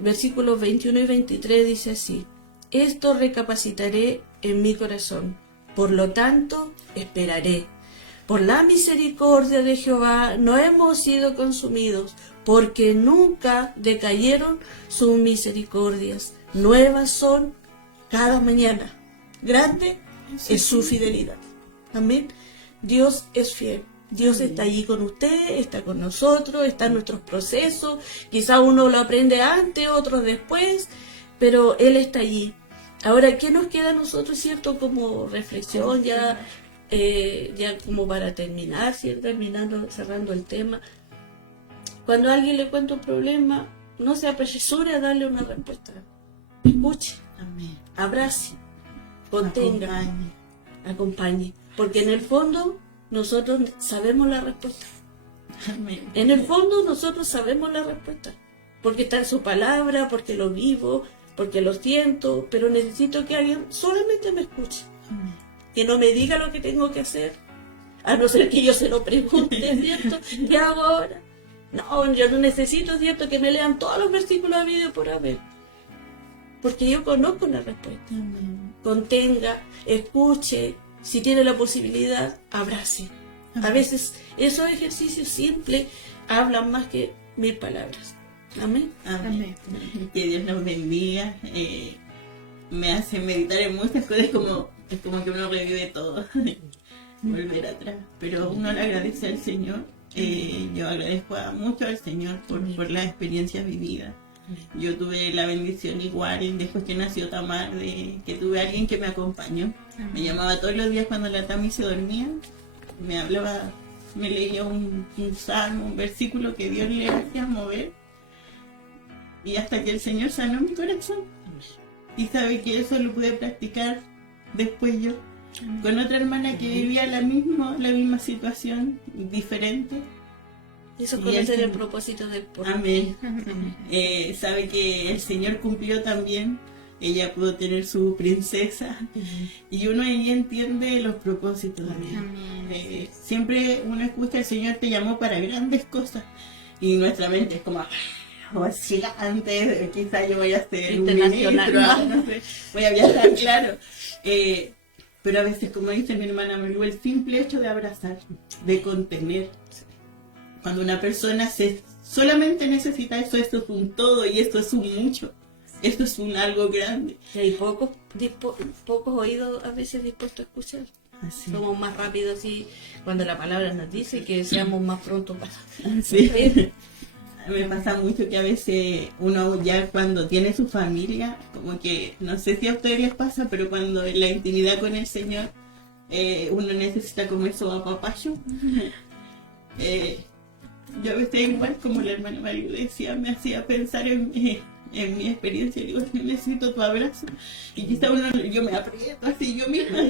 versículos 21 y 23 dice así: esto recapacitaré en mi corazón, por lo tanto esperaré. Por la misericordia de Jehová no hemos sido consumidos, porque nunca decayeron sus misericordias. Nuevas son cada mañana. Grande es su fidelidad. Amén. Dios es fiel. Dios está allí con usted, está con nosotros, está en nuestros procesos. Quizá uno lo aprende antes, otros después, pero Él está allí. Ahora, ¿qué nos queda a nosotros, cierto, como reflexión ya como para terminar, ¿cierto? Cerrando el tema? Cuando a alguien le cuenta un problema, no se apresure a darle una respuesta. Escuche, Amén. abrace, contenga, acompañe. Porque en el fondo nosotros sabemos la respuesta. Amén. En el fondo nosotros sabemos la respuesta. Porque está en su palabra, porque lo vivo, porque lo siento, pero necesito que alguien solamente me escuche. Amén. Que no me diga lo que tengo que hacer, a no ser que yo se lo pregunte, ¿cierto? ¿Qué hago ahora? No, yo no necesito, ¿cierto?, que me lean todos los versículos a video por haber. Porque yo conozco la respuesta. Amén. Contenga, escuche, si tiene la posibilidad, abrace. A veces esos ejercicios simples hablan más que 1000 palabras. Amén. Amén. Que Dios nos bendiga. Me hace meditar en muchas cosas, es como que uno revive todo, volver atrás. Pero uno le agradece al Señor. Yo agradezco mucho al Señor por las experiencias vividas. Yo tuve la bendición igual, después que nació Tamar, de que tuve a alguien que me acompañó. Me llamaba todos los días cuando la Tami se dormía, me hablaba, me leía un salmo, un versículo que Dios le hacía mover. Y hasta que el Señor sanó mi corazón. Y sabe que eso lo pude practicar después yo, con otra hermana que vivía la misma situación, diferente. Eso es Y conocer el el propósito de por Amén. Sabe que el Señor cumplió también. Ella pudo tener su princesa. Y uno ahí entiende los propósitos. Siempre uno escucha: el Señor te llamó para grandes cosas. Y nuestra mente es como: gigante, quizá yo voy a ser un ministro, no sé, voy a viajar, claro. Pero a veces, como dice mi hermana Malu, el simple hecho de abrazar, de contener. Cuando una persona solamente necesita eso, esto es un todo y esto es un mucho. Esto es un algo grande. Y hay pocos oídos a veces dispuestos a escuchar. Así. Somos más rápidos así cuando la palabra nos dice que seamos más pronto para... Sí. Me pasa mucho que a veces uno ya cuando tiene su familia, como que, no sé si a ustedes les pasa, pero cuando en la intimidad con el Señor, uno necesita como eso apapacho. Yo a veces igual, como la hermana María decía, me hacía pensar en mi experiencia. Digo: necesito tu abrazo. Y quizá yo me aprieto así yo misma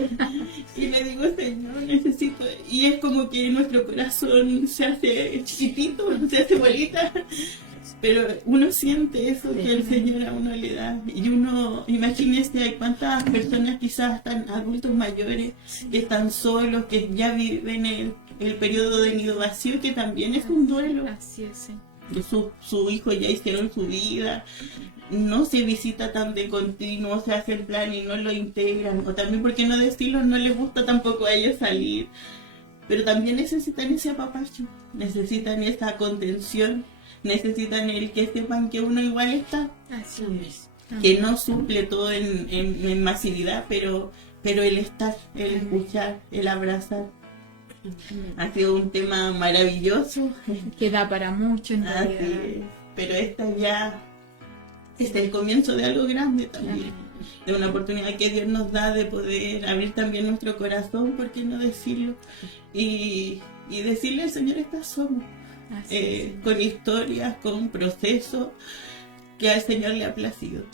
y le digo: Señor, necesito. Y es como que nuestro corazón se hace chiquitito, se hace bolita, pero uno siente eso que el Señor a uno le da. Y uno, imagínese, hay cuántas personas quizás están adultos mayores que están solos, que ya viven el periodo de nido vacío, que también es un duelo. Así es, sí. Su hijo ya hicieron su vida, no se visita tan de continuo, se hace el plan y no lo integran, o también, porque no decirlo, no les gusta tampoco a ellos salir, pero también necesitan ese apapacho, necesitan esa contención, necesitan el que sepan que uno igual está, Así es. que no suple todo en masividad, pero el estar, el escuchar, el abrazar. Ha sido un tema maravilloso. Queda para mucho en Así realidad. es. Pero esta ya es el comienzo de algo grande también, de una oportunidad que Dios nos da de poder abrir también nuestro corazón, ¿por qué no decirlo? Y decirle al Señor: estas somos. Así es. con historias, con procesos que al Señor le ha placido.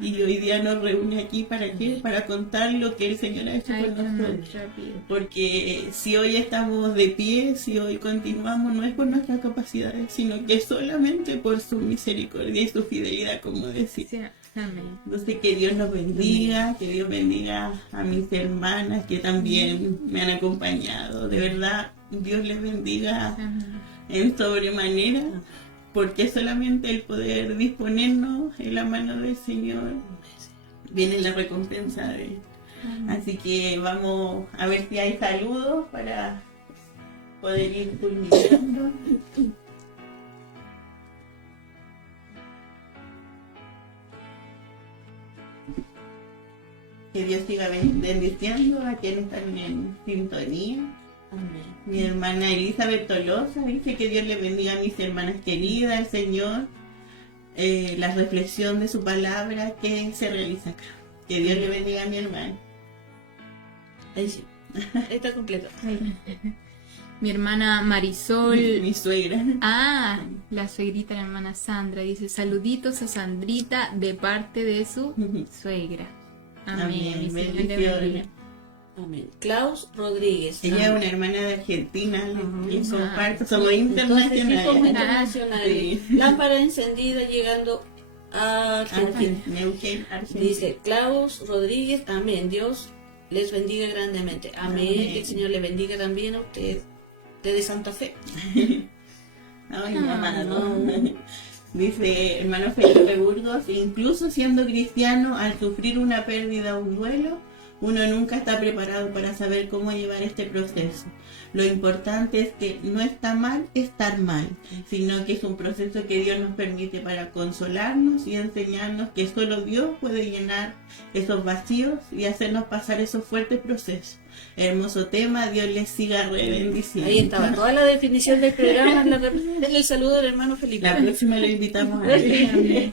Y hoy día nos reúne aquí ¿para qué? Para contar lo que el Señor ha hecho Ay, con con nosotros. nuestra vida. Porque si hoy estamos de pie, si hoy continuamos, no es por nuestras capacidades, sino que solamente por su misericordia y su fidelidad, como decía. Sí, amén. Entonces que Dios nos bendiga, que Dios bendiga a mis hermanas que también me han acompañado. De verdad, Dios les bendiga Amén. en sobremanera, porque solamente el poder disponernos en la mano del Señor viene la recompensa de Él. Así que vamos a ver si hay saludos para poder ir culminando. Que Dios siga bendiciendo a quienes están en sintonía. Amén. Mi hermana Elizabeth Tolosa dice que Dios le bendiga a mis hermanas queridas, al Señor, la reflexión de su palabra que se realiza acá. Que Dios le bendiga a mi hermana. Ahí sí. Ahí está completo. Mi hermana Marisol. Mi suegra. Ah, la suegrita, la hermana Sandra, dice saluditos a Sandrita de parte de su suegra. Amén. Amén. Mi Señor le Bendiciones. bendiga. Amén. Klaus Rodríguez. Ella es Amén. una hermana de Argentina, que Ajá. comparto, somos Entonces, sí, somos internacionales. internacionales. Sí. Lámpara encendida llegando a Argentina. Neuquén, Argentina. Dice Klaus Rodríguez, amén. Dios les bendiga grandemente. Amén. Amén. Que el Señor le bendiga también a usted de Santa Fe. Ay, mi amado. Dice hermano Felipe Burgos, incluso siendo cristiano, al sufrir una pérdida o un duelo, uno nunca está preparado para saber cómo llevar este proceso. Lo importante es que no está mal estar mal, sino que es un proceso que Dios nos permite para consolarnos y enseñarnos que solo Dios puede llenar esos vacíos y hacernos pasar esos fuertes procesos. Hermoso tema, Dios les siga bendiciendo. Ahí estaba toda la definición del programa. Denle el saludo al hermano Felipe. La próxima lo invitamos a ver. Amén.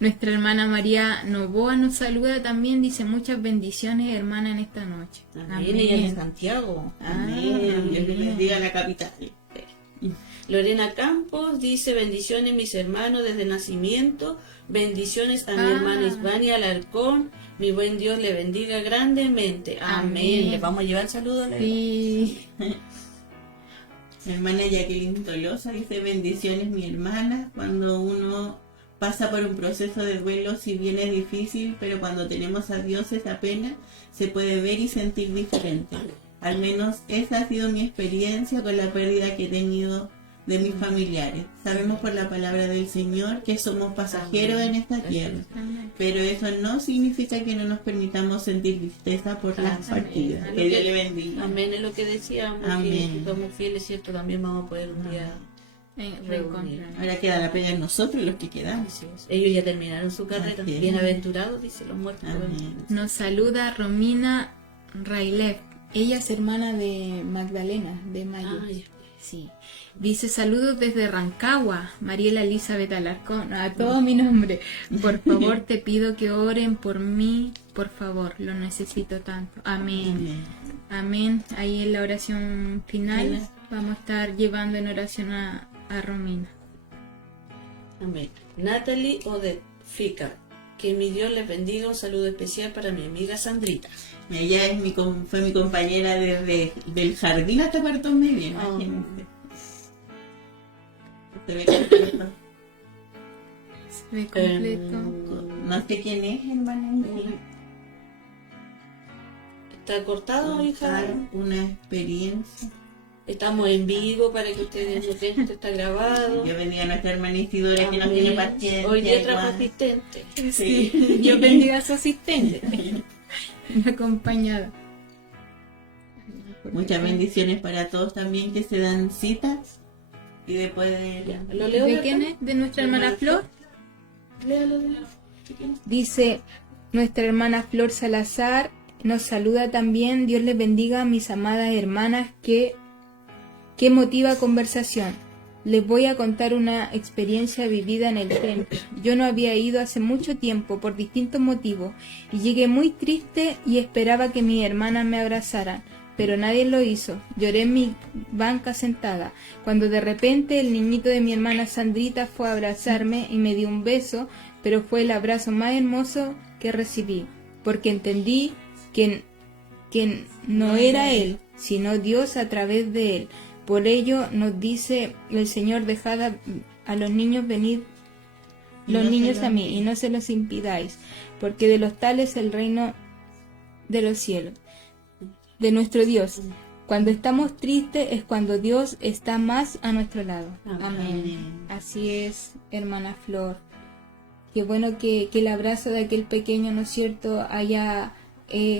Nuestra hermana María Novoa nos saluda también, dice muchas bendiciones, hermana, en esta noche. Amén. Ella es de Santiago. Amén. Dios les bendiga a la capital. Lorena Campos dice bendiciones mis hermanos desde nacimiento, bendiciones a mi hermana Isvania Alarcón, mi buen Dios le bendiga grandemente. Amén. Amén. Le vamos a llevar saludos a la Sí. Mi hermana Jacqueline Tolosa dice bendiciones mi hermana. Cuando uno pasa por un proceso de duelo, si bien es difícil, pero cuando tenemos a Dios esa pena se puede ver y sentir diferente. Al menos esa ha sido mi experiencia con la pérdida que he tenido de mis familiares. Sabemos por la palabra del Señor que somos pasajeros en esta tierra, pero eso no significa que no nos permitamos sentir tristeza por las partidas. Que Dios le bendiga. Amén, es lo que decíamos, Amén. que si somos fieles, cierto, también vamos a poder un día Reencontrar. Ahora queda la pena en nosotros los que quedamos. Así es. Ellos ya terminaron su carrera. Así es. Bienaventurados, dice los muertos. Amén. Nos saluda Romina Railev. Ella es hermana de Magdalena, de Mayo. Ah, ya. Sí. Dice saludos desde Rancagua, Mariela Elizabeth Alarcón, a todo mi nombre. Por favor te pido que oren por mí, por favor, lo necesito tanto. Amén. Amén. Ahí en la oración final vamos a estar llevando en oración a Romina. Amén. Natalie Odette Fica. Que mi Dios les bendiga. Un saludo especial para mi amiga Sandrita. Ella es fue mi compañera desde del jardín hasta cuarto medio, imagínense. Se ve completo. Se ve completo. No sé quién es, hermana. ¿Está cortado, hija? Una experiencia. Estamos en vivo para que ustedes lo vean. Esto está grabado. Yo bendiga a nuestra hermana Isidora que nos Amén. tiene paciencia. Hoy día trajo igual. asistente. Sí. Dios bendiga a su asistente. La acompañada. Muchas bendiciones para todos también que se dan citas y después de... ¿Lo leo? ¿De quién es? ¿De nuestra hermana Flor? Léalo. Dice nuestra hermana Flor Salazar, nos saluda también, Dios les bendiga a mis amadas hermanas, qué emotiva conversación. Les voy a contar una experiencia vivida en el templo. Yo no había ido hace mucho tiempo por distintos motivos y llegué muy triste y esperaba que mis hermanas me abrazaran. pero nadie lo hizo. Lloré en mi banca sentada, cuando de repente el niñito de mi hermana Sandrita fue a abrazarme y me dio un beso, pero fue el abrazo más hermoso que recibí, porque entendí que no era él, sino Dios a través de él. Por ello nos dice el Señor: dejad a los niños venir, los niños a mí, y no se los impidáis, porque de los tales es el reino de los cielos, de nuestro Dios. Cuando estamos tristes es cuando Dios está más a nuestro lado. Amén. Así es, hermana Flor. Qué bueno que el abrazo de aquel pequeño, ¿no es cierto?, haya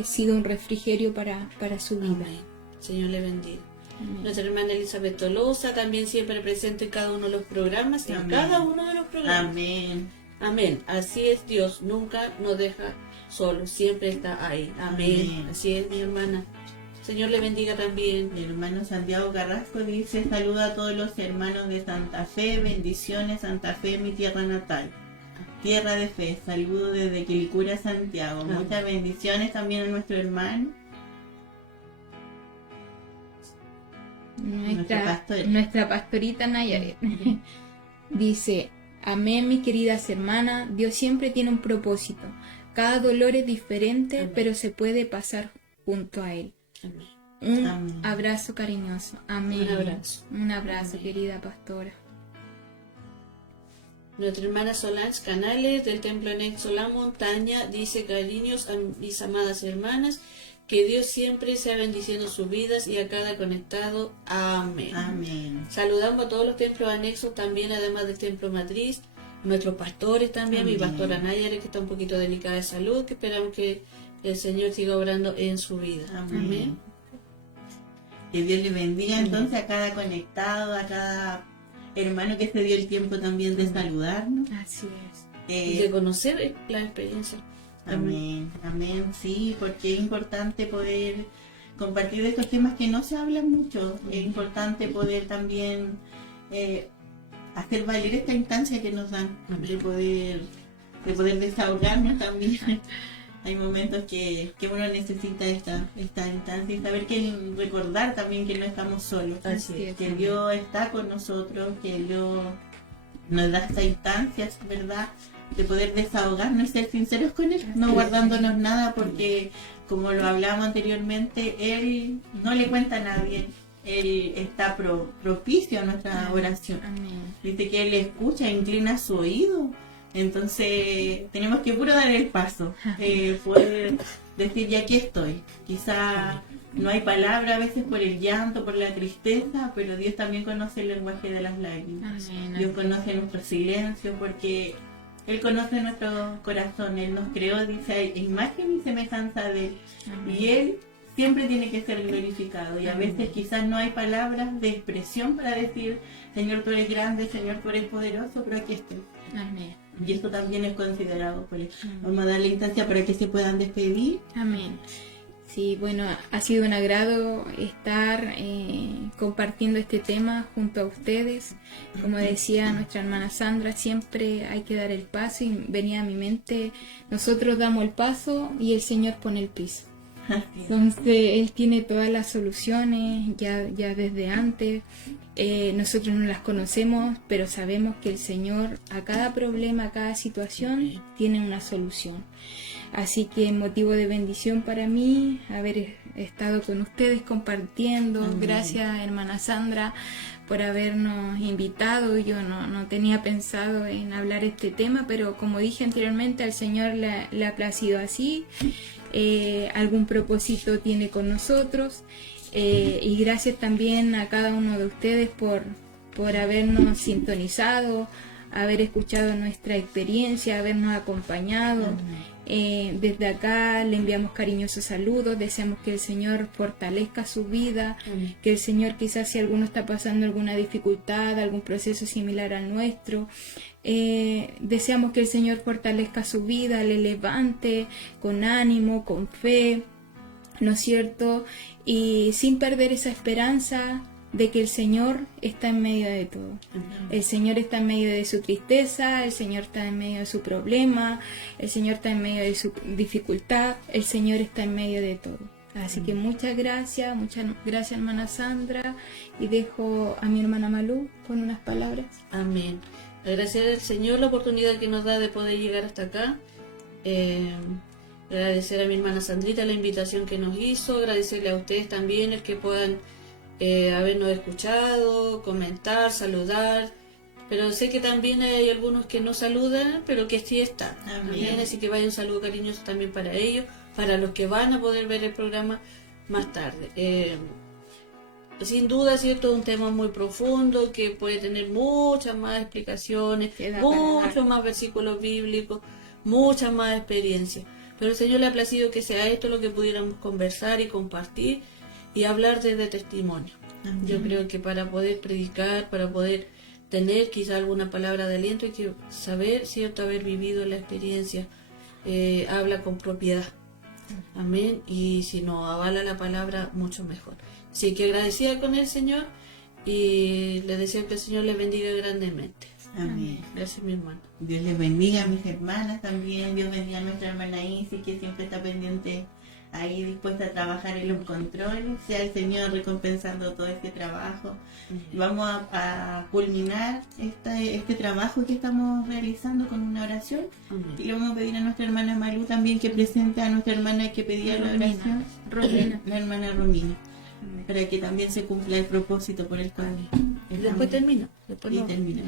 sido un refrigerio para su vida. Amén. Señor le bendiga. Amén. Nuestra hermana Elizabeth Tolosa, también siempre presente en cada uno de los programas, en Amén. cada uno de los programas. Amén. Amén. Así es Dios, nunca nos deja solos, siempre está ahí. Amén. Amén. Así es, mi hermana. Señor le bendiga también. Mi hermano Santiago Carrasco dice: saluda a todos los hermanos de Santa Fe, bendiciones, Santa Fe, mi tierra natal, tierra de fe. Saludo desde Quilicura, Santiago. Amén. Muchas bendiciones también a nuestro hermano. Nuestra pastorita Nayaret dice: amén, mis queridas hermanas. Dios siempre tiene un propósito. Cada dolor es diferente, Amén. pero se puede pasar junto a él. Amén. Un Amén. abrazo cariñoso. Amén. Un abrazo. Un abrazo, Amén. querida pastora. Nuestra hermana Solange Canales del Templo Anexo La Montaña dice: cariños a mis amadas hermanas, que Dios siempre sea bendiciendo sus vidas y a cada conectado. Amén. Amén. Saludamos a todos los templos anexos también, además del templo matriz, nuestros pastores también, mi Amén. pastora Nayare, que está un poquito delicada de salud, que esperamos que el Señor siga obrando en su vida. Amén. Que Dios le bendiga entonces a cada conectado, a cada hermano que se dio el tiempo también de saludarnos. Así es. Y de conocer la experiencia. Amén, amén, sí, porque es importante poder compartir de estos temas que no se hablan mucho. Es importante poder también hacer valer esta instancia que nos dan, de poder desahogarnos también. Hay momentos que uno necesita esta instancia y saber recordar también que no estamos solos, Así es. que Dios está con nosotros, que Dios nos da esta instancia, ¿verdad?, de poder desahogarnos y ser sinceros con Él, no guardándonos nada, porque como lo hablamos anteriormente, Él no le cuenta a nadie, Él está propicio a nuestra oración. Amén. Dice que Él escucha, inclina su oído, entonces tenemos que puro dar el paso, poder decir: ya aquí estoy. Quizá no hay palabra a veces por el llanto, por la tristeza, pero Dios también conoce el lenguaje de las lágrimas. Amén. Dios conoce nuestro silencio, porque Él conoce nuestro corazón. Él nos creó, dice, a imagen y semejanza de Él. Amén. Y Él siempre tiene que ser glorificado. Y a veces quizás no hay palabras de expresión para decir: Señor, tú eres grande, Señor, tú eres poderoso, pero aquí estoy. Amén. Y esto también es considerado por Él. Vamos a darle instancia para que se puedan despedir. Amén. Sí, bueno, ha sido un agrado estar compartiendo este tema junto a ustedes. Como decía nuestra hermana Sandra, siempre hay que dar el paso, y venía a mi mente: nosotros damos el paso y el Señor pone el piso. Entonces Él tiene todas las soluciones ya desde antes. Nosotros no las conocemos, pero sabemos que el Señor a cada problema, a cada situación tiene una solución. Así que motivo de bendición para mí haber estado con ustedes compartiendo. Amén. Gracias, hermana Sandra, por habernos invitado. Yo no tenía pensado en hablar este tema, pero como dije anteriormente, al Señor le ha placido así. Algún propósito tiene con nosotros. Y gracias también a cada uno de ustedes por habernos sintonizado, haber escuchado nuestra experiencia, habernos acompañado. Desde acá le enviamos cariñosos saludos, deseamos que el Señor fortalezca su vida, que el Señor, quizás si alguno está pasando alguna dificultad, algún proceso similar al nuestro, deseamos que el Señor fortalezca su vida, le levante con ánimo, con fe, ¿no es cierto? Y sin perder esa esperanza de que el Señor está en medio de todo. El Señor está en medio de su tristeza, el Señor está en medio de su problema, el Señor está en medio de su dificultad, el Señor está en medio de todo. Así que muchas gracias hermana Sandra, y dejo a mi hermana Malú con unas palabras. Amén. Agradecer al Señor la oportunidad que nos da de poder llegar hasta acá. Agradecer a mi hermana Sandrita la invitación que nos hizo. Agradecerle a ustedes también el que puedan habernos escuchado, comentar, saludar. Pero sé que también hay algunos que no saludan, pero que sí están. Amén. Así que vaya un saludo cariñoso también para ellos, para los que van a poder ver el programa más tarde. Sin duda, ¿cierto? Un tema muy profundo que puede tener muchas más explicaciones, muchos más versículos bíblicos, muchas más experiencias. Pero el Señor le ha placido que sea esto lo que pudiéramos conversar y compartir y hablar desde testimonio. Amén. Yo creo que para poder predicar, para poder tener quizá alguna palabra de aliento, hay que saber, ¿cierto?, haber vivido la experiencia. Habla con propiedad. Amén. Y si nos avala la palabra, mucho mejor. Así que agradecida con el Señor y le deseo que el Señor les bendiga grandemente. Amén. Gracias, mi hermano. Dios les bendiga a mis hermanas también. Dios bendiga a nuestra hermana Isi, que siempre está pendiente ahí, dispuesta a trabajar en los controles. Sea el Señor recompensando todo este trabajo. Vamos a culminar este trabajo que estamos realizando con una oración. Y le vamos a pedir a nuestra hermana Malú también que presente a nuestra hermana que pedía la oración, Romina. la hermana Romina, para que también se cumpla el propósito por el cual. Y después termina. Después Y no. termina.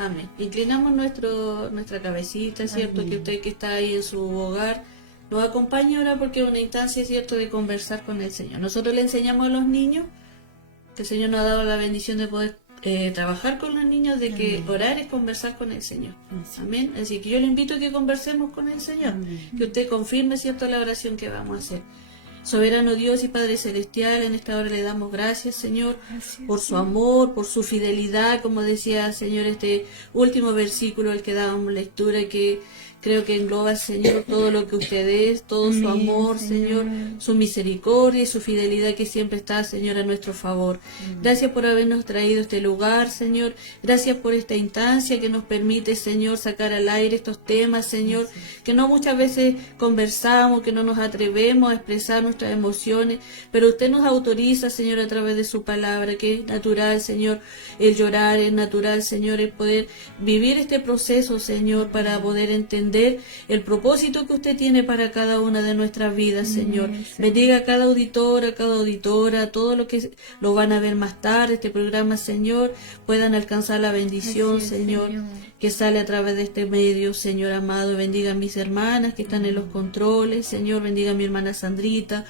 Amén. Inclinamos nuestra cabecita, ¿cierto? Amén. Que usted que está ahí en su hogar nos acompañe ahora, porque es una instancia, ¿cierto?, de conversar con el Señor. Nosotros le enseñamos a los niños que el Señor nos ha dado la bendición de poder trabajar con los niños, de que Amén. orar es conversar con el Señor. Así. Amén. Así que yo le invito a que conversemos con el Señor, Amén. que usted confirme, ¿cierto?, la oración que vamos a hacer. Soberano Dios y Padre Celestial, en esta hora le damos gracias, Señor, por su amor, por su fidelidad, como decía, Señor, este último versículo al que dábamos lectura, que creo que engloba, Señor, todo lo que usted es, todo su amor, Señor, su misericordia y su fidelidad que siempre está, Señor, a nuestro favor. Gracias por habernos traído a este lugar, Señor. Gracias por esta instancia que nos permite, Señor, sacar al aire estos temas, Señor, que no muchas veces conversamos, que no nos atrevemos a expresar nuestras emociones, pero usted nos autoriza, Señor, a través de su palabra, que es natural, Señor, el llorar, es natural, Señor, el poder vivir este proceso, Señor, para poder entender el propósito que usted tiene para cada una de nuestras vidas, Señor. Bendiga a cada auditora, a todos los que lo van a ver más tarde, este programa, Señor, puedan alcanzar la bendición, Señor, que sale a través de este medio, Señor amado. Bendiga a mis hermanas que están en los controles, Señor, bendiga a mi hermana Sandrita,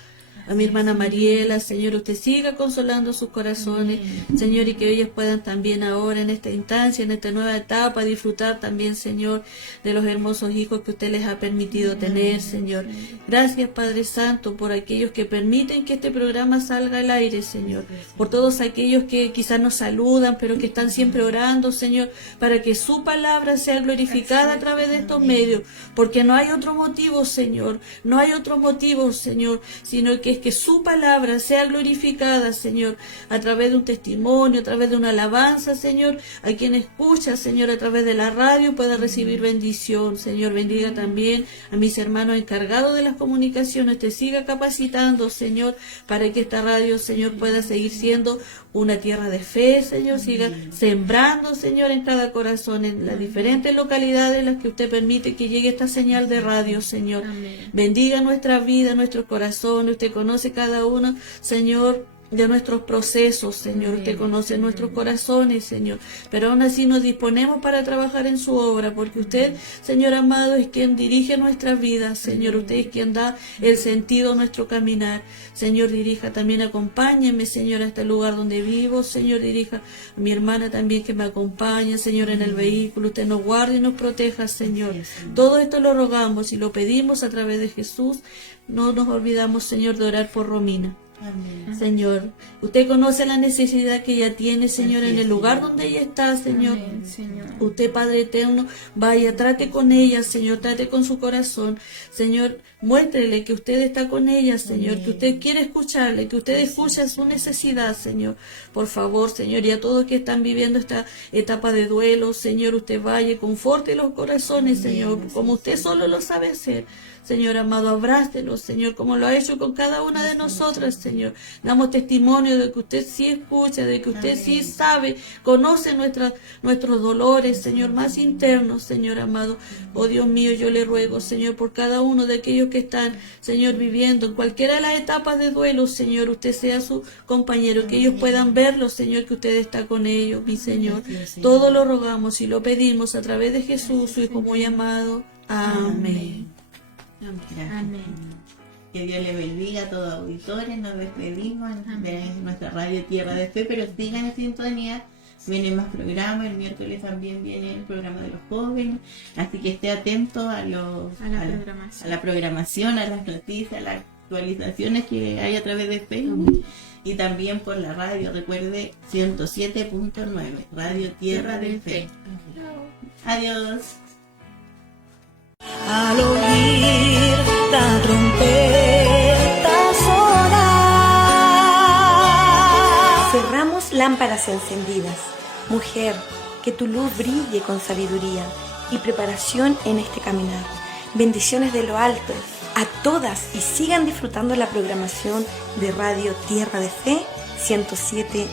a mi hermana Mariela, Señor, usted siga consolando sus corazones, Señor, y que ellos puedan también ahora en esta instancia, en esta nueva etapa, disfrutar también, Señor, de los hermosos hijos que usted les ha permitido tener, Señor. Gracias, Padre Santo, por aquellos que permiten que este programa salga al aire, Señor, por todos aquellos que quizás nos saludan, pero que están siempre orando, Señor, para que su palabra sea glorificada a través de estos medios, porque no hay otro motivo, Señor, no hay otro motivo, Señor, sino que es que su palabra sea glorificada, Señor, a través de un testimonio, a través de una alabanza, Señor, a quien escucha, Señor, a través de la radio pueda recibir bendición, Señor. Bendiga también a mis hermanos encargados de las comunicaciones, te siga capacitando, Señor, para que esta radio, Señor, pueda seguir siendo una tierra de fe, Señor, siga sembrando, Señor, en cada corazón, en las diferentes localidades en las que usted permite que llegue esta señal de radio, Señor. Bendiga nuestra vida, nuestro corazón, usted conoce cada uno, Señor, de nuestros procesos, Señor. Usted conoce nuestros corazones, Señor. Pero aún así nos disponemos para trabajar en su obra, porque usted, Señor amado, es quien dirige nuestras vidas, Señor. Usted es quien da el sentido a nuestro caminar. Señor, dirija también, acompáñeme, Señor, a este lugar donde vivo. Señor, dirija a mi hermana también que me acompaña, Señor, en el vehículo. Usted nos guarde y nos proteja, Señor. Todo esto lo rogamos y lo pedimos a través de Jesús. No nos olvidamos, Señor, de orar por Romina. Amén. Señor, usted conoce la necesidad que ella tiene, Señor, en el lugar donde ella está, Señor. Amén, Señor. Usted, Padre eterno, vaya, trate con ella, Señor, trate con su corazón. Señor, muéstrele que usted está con ella, Señor, que usted quiere escucharle, que usted escucha su necesidad, Señor. Por favor, Señor, y a todos que están viviendo esta etapa de duelo, Señor, usted vaya, conforte los corazones, Señor, como usted solo lo sabe hacer. Señor amado, abrácelos, Señor, como lo ha hecho con cada una de nosotras, Señor. Damos testimonio de que usted sí escucha, de que usted sí sabe, conoce nuestros dolores, Señor, más internos, Señor amado. Oh Dios mío, yo le ruego, Señor, por cada uno de aquellos que están, Señor, viviendo en cualquiera de las etapas de duelo, Señor, usted sea su compañero, que ellos puedan verlo, Señor, que usted está con ellos, mi Señor. Todo lo rogamos y lo pedimos a través de Jesús, su Hijo muy amado. Amén. Gracias. Amén. Que Dios le bendiga a todos los auditores. Nos despedimos de nuestra radio Tierra de Fe, pero sigan en sintonía. Vienen más programas. El miércoles también viene el programa de los jóvenes. Así que esté atento a la programación, a las noticias, a las actualizaciones que hay a través de Facebook. Y también por la radio. Recuerde 107.9, Radio Tierra de Fe. Adiós. Al oír la trompeta sonar, cerramos lámparas encendidas. Mujer, que tu luz brille con sabiduría y preparación en este caminar. Bendiciones de lo alto a todas y sigan disfrutando la programación de Radio Tierra de Fe 107.9.